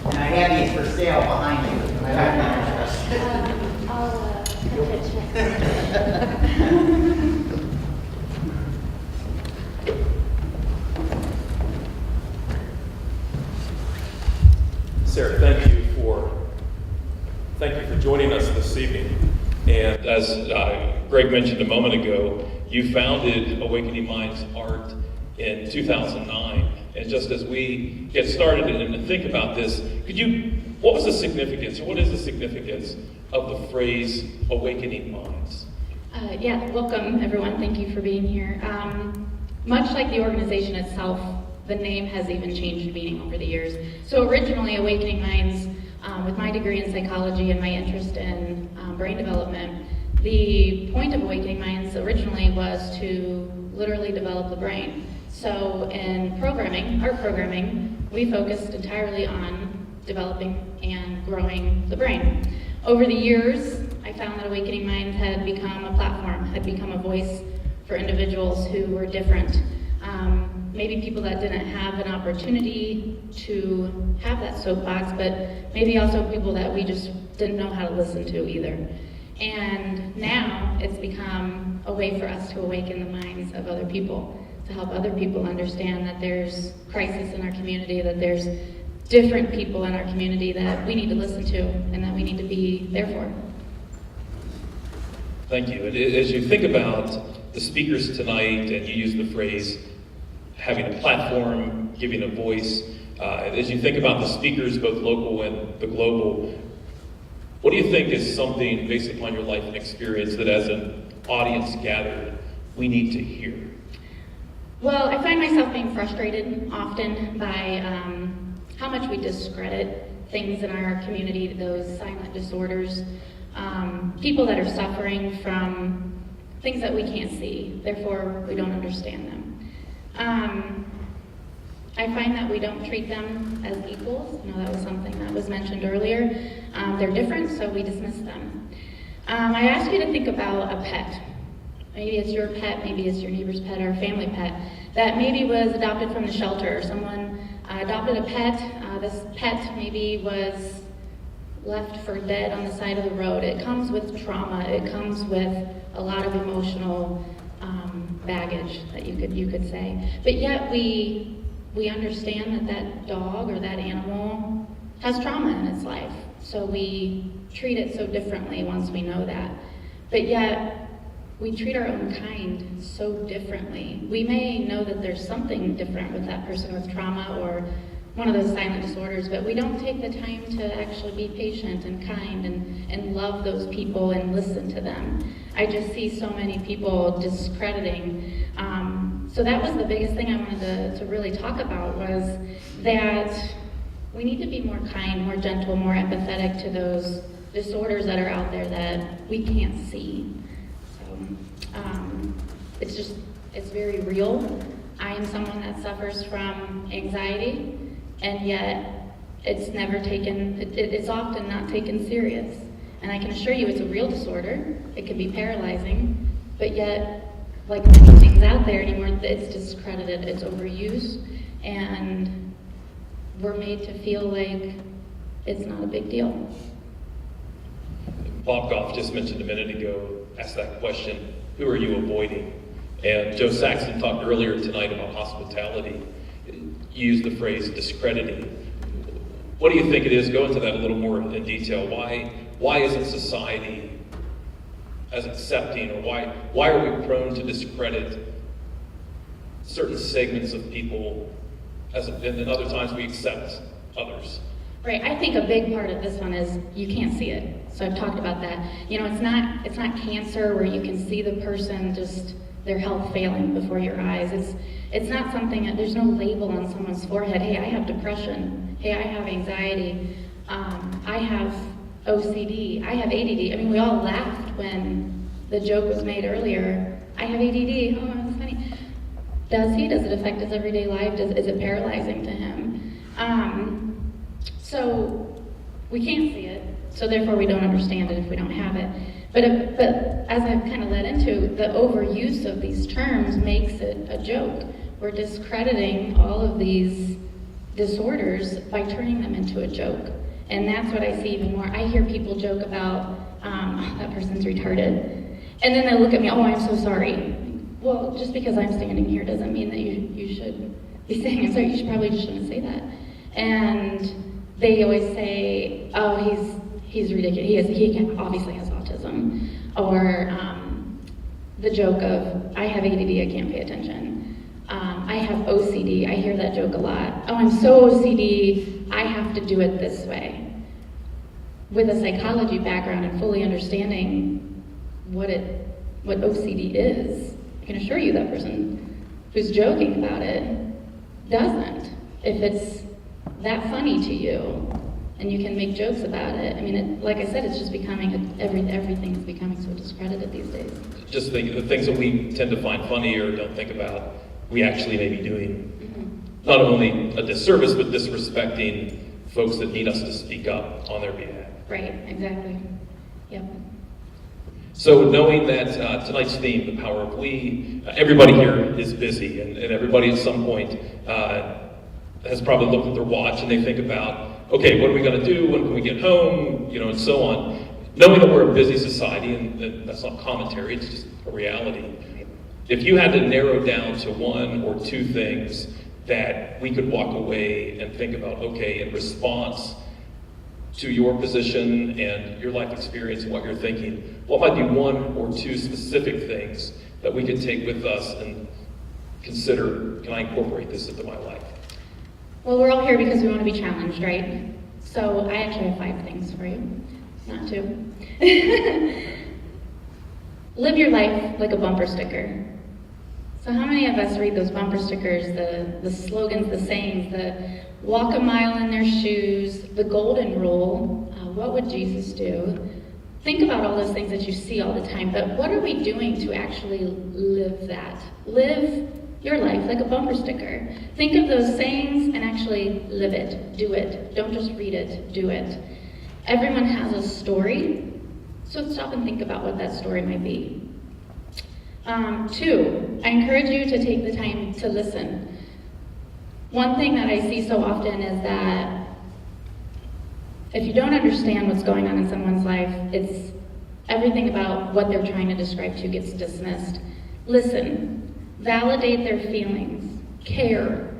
And I have these for sale behind you. I have Sarah, thank you for joining us this evening. And as Greg mentioned a moment ago, you founded Awakening Minds Art in 2009. And just as we get started and think about this, what was the significance, or what is the significance of the phrase Awakening Minds? Welcome everyone. Thank you for being here. Much like the organization itself, the name has even changed meaning over the years. So originally, Awakening Minds, with my degree in psychology and my interest in brain development, the point of Awakening Minds originally was to literally develop the brain. So in programming, art programming, we focused entirely on developing and growing the brain. Over the years, I found that Awakening Minds had become a platform, had become a voice for individuals who were different. Maybe people that didn't have an opportunity to have that soapbox, but maybe also people that we just didn't know how to listen to either. And now it's become a way for us to awaken the minds of other people, to help other people understand that there's crisis in our community, that there's different people in our community that we need to listen to and that we need to be there for. Thank you. And as you think about the speakers tonight, and you use the phrase having a platform, giving a voice, as you think about the speakers, both local and the global, what do you think is something based upon your life and experience that as an audience gathered, we need to hear? Well, I find myself being frustrated often by how much we discredit things in our community, those silent disorders, people that are suffering from things that we can't see, therefore we don't understand them. I find that we don't treat them as equals. I know that was something that was mentioned earlier. They're different, so we dismiss them. I ask you to think about a pet. Maybe it's your pet, maybe it's your neighbor's pet or a family pet that maybe was adopted from the shelter, or someone adopted a pet. This pet maybe was left for dead on the side of the road. It comes with trauma. It comes with a lot of emotional baggage, that you could say. But yet we understand that that dog or that animal has trauma in its life. So we treat it so differently once we know that. But yet we treat our own kind so differently. We may know that there's something different with that person with trauma or one of those silent disorders, but we don't take the time to actually be patient and kind and love those people and listen to them. I just see so many people discrediting. So that was the biggest thing I wanted to really talk about, was that we need to be more kind, more gentle, more empathetic to those disorders that are out there that we can't see. So it's very real. I am someone that suffers from anxiety, and yet it's often not taken serious. And I can assure you it's a real disorder. It can be paralyzing, but yet, like many things out there anymore, it's discredited, it's overused, and we're made to feel like it's not a big deal. Bob Goff just mentioned a minute ago, asked that question, who are you avoiding? And Joe Saxon talked earlier tonight about hospitality. He used the phrase discrediting. What do you think it is? Go into that a little more in detail. Why isn't society as accepting, or why are we prone to discredit certain segments of people, and then other times we accept others? Right, I think a big part of this one is you can't see it. So I've talked about that. You know, it's not cancer where you can see the person, just their health failing before your eyes. It's not something that there's no label on someone's forehead. Hey, I have depression. Hey, I have anxiety. I have OCD. I have ADD. I mean, we all laughed when the joke was made earlier. I have ADD. Oh, that's funny. Does he? Does it affect his everyday life? Is it paralyzing to him? So we can't see it. So therefore, we don't understand it if we don't have it. But as I've kind of led into, the overuse of these terms makes it a joke. We're discrediting all of these disorders by turning them into a joke. And that's what I see even more. I hear people joke about, oh, that person's retarded. And then they look at me, oh, I'm so sorry. Well, just because I'm standing here doesn't mean that you should be saying I'm sorry. You should probably just shouldn't say that. And they always say, oh, he's ridiculous. He obviously has autism. Or the joke of, I have ADD, I can't pay attention. I have OCD, I hear that joke a lot. Oh, I'm so OCD, I have to do it this way. With a psychology background and fully understanding what OCD is, I can assure you that person who's joking about it doesn't. If it's that funny to you, and you can make jokes about it. I mean, like I said, it's just becoming, everything's becoming so discredited these days. Just think the things that we tend to find funny or don't think about, we actually may be doing not only a disservice, but disrespecting folks that need us to speak up on their behalf. Right, exactly. Yep. So knowing that tonight's theme, the power of we, everybody here is busy, and everybody at some point has probably looked at their watch and they think about, okay, what are we going to do? When can we get home? You know, and so on. Knowing that we're a busy society, and that's not commentary, it's just a reality. If you had to narrow down to one or two things that we could walk away and think about, okay, in response to your position and your life experience and what you're thinking, what might be one or two specific things that we could take with us and consider, can I incorporate this into my life? Well, we're all here because we want to be challenged, right? So I actually have 5 things for you, not 2. Live your life like a bumper sticker. So how many of us read those bumper stickers, the slogans, the sayings, the walk a mile in their shoes, the golden rule, what would Jesus do? Think about all those things that you see all the time, but what are we doing to actually live that? Live your life like a bumper sticker. Think of those sayings and actually live it, do it. Don't just read it, do it. Everyone has a story, so stop and think about what that story might be. 2, I encourage you to take the time to listen. One thing that I see so often is that if you don't understand what's going on in someone's life, it's everything about what they're trying to describe to you gets dismissed. Listen, validate their feelings, care.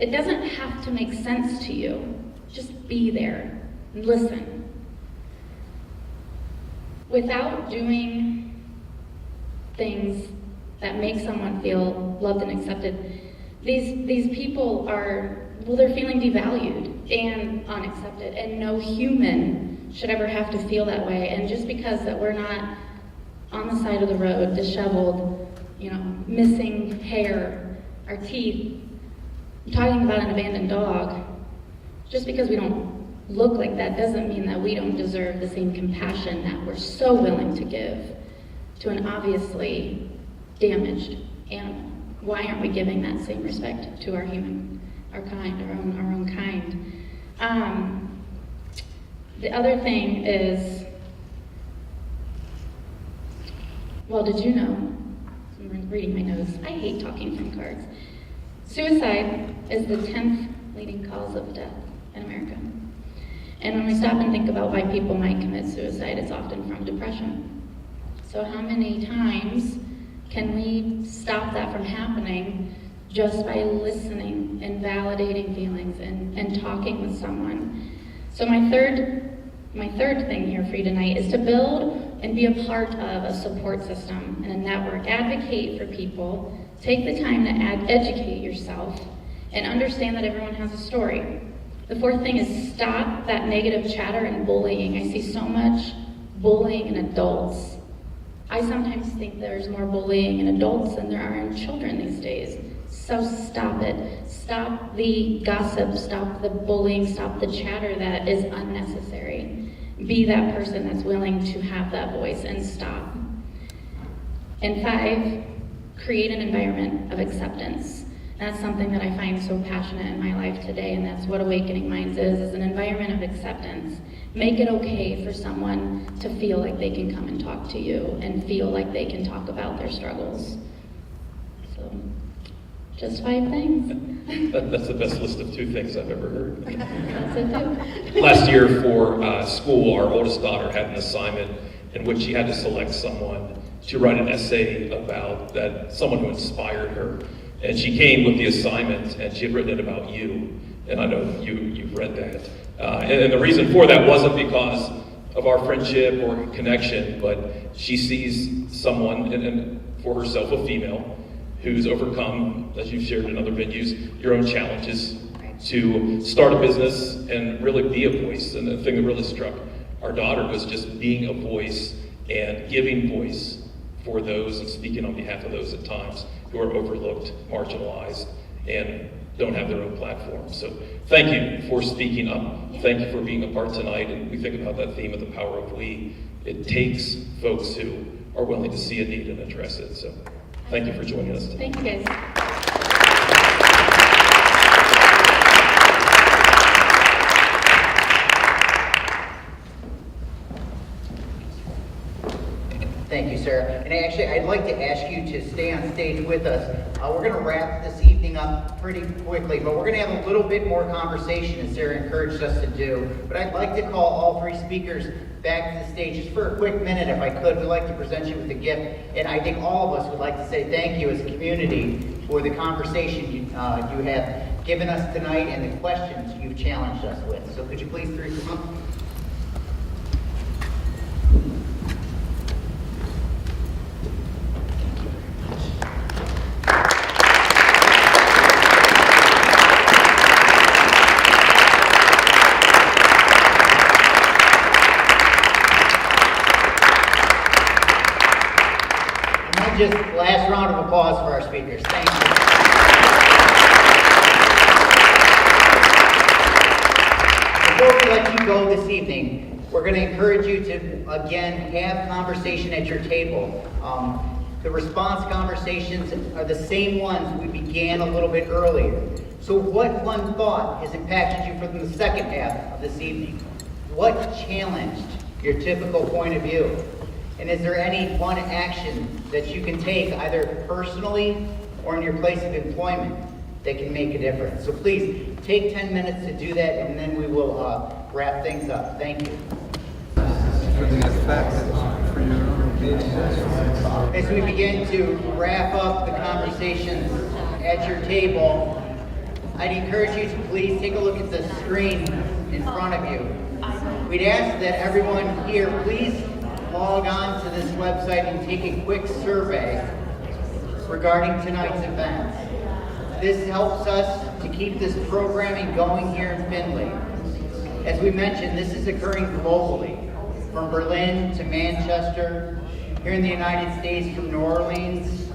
It doesn't have to make sense to you. Just be there and listen. Without doing things that make someone feel loved and accepted, these people are, well, they're feeling devalued and unaccepted, and no human should ever have to feel that way. And just because that we're not on the side of the road, disheveled, missing hair, our teeth, I'm talking about an abandoned dog, just because we don't look like that doesn't mean that we don't deserve the same compassion that we're so willing to give to an obviously damaged animal. Why aren't we giving that same respect to our own kind? The other thing is Well, did you know, I'm reading my notes, I hate talking from cards. Suicide is the 10th leading cause of death in America. And when we stop and think about why people might commit suicide, it's often from depression. So how many times can we stop that from happening just by listening and validating feelings and talking with someone? So my third thing here for you tonight is to build and be a part of a support system and a network. Advocate for people. Take the time to educate yourself and understand that everyone has a story. The fourth thing is stop that negative chatter and bullying. I see so much bullying in adults. I sometimes think there's more bullying in adults than there are in children these days. So stop it. Stop the gossip, stop the bullying, stop the chatter that is unnecessary. Be that person that's willing to have that voice and stop. And 5, create an environment of acceptance. That's something that I find so passionate in my life today, and that's what Awakening Minds is an environment of acceptance. Make it okay for someone to feel like they can come and talk to you and feel like they can talk about their struggles. So, just 5 things. That's the best list of 2 things I've ever heard. That's it too. Last year for school, our oldest daughter had an assignment in which she had to select someone to write an essay about someone who inspired her. And she came with the assignment, and she had written it about you. And I know you've read that. And the reason for that wasn't because of our friendship or connection, but she sees someone, and for herself, a female, who's overcome, as you've shared in other venues, your own challenges to start a business and really be a voice. And the thing that really struck our daughter was just being a voice and giving voice for those and speaking on behalf of those at times who are overlooked, marginalized, and don't have their own platform. So thank you for speaking up. Thank you for being a part tonight. And we think about that theme of the power of we. It takes folks who are willing to see a need and address it. So thank you for joining us tonight. Thank you, guys. Thank you, Sarah. And actually, I'd like to ask you to stay on stage with us. We're going to wrap this evening up pretty quickly, but we're going to have a little bit more conversation, as Sarah encouraged us to do. But I'd like to call all 3 speakers back to the stage just for a quick minute, if I could. We'd like to present you with a gift. And I think all of us would like to say thank you as a community for the conversation you have given us tonight and the questions you've challenged us with. So could you please 3 come up? Just last round of applause for our speakers. Thank you. Before we let you go this evening, we're going to encourage you to, again, have conversation at your table. The response conversations are the same ones we began a little bit earlier. So what one thought has impacted you from the second half of this evening? What challenged your typical point of view? And is there any one action that you can take, either personally or in your place of employment, that can make a difference? So please, take 10 minutes to do that, and then we will wrap things up. Thank you. As we begin to wrap up the conversations at your table, I'd encourage you to please take a look at the screen in front of you. We'd ask that everyone here please log on to this website and take a quick survey regarding tonight's event. This helps us to keep this programming going here in Findlay. As we mentioned, this is occurring globally, from Berlin to Manchester, here in the United States, from New Orleans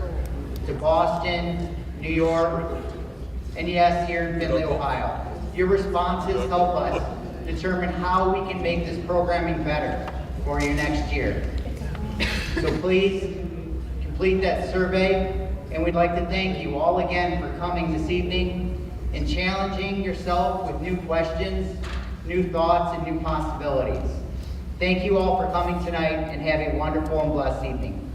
to Boston, New York, and yes, here in Findlay, Ohio. Your responses help us determine how we can make this programming better for you next year. So please complete that survey, and we'd like to thank you all again for coming this evening and challenging yourself with new questions, new thoughts, and new possibilities. Thank you all for coming tonight, and have a wonderful and blessed evening.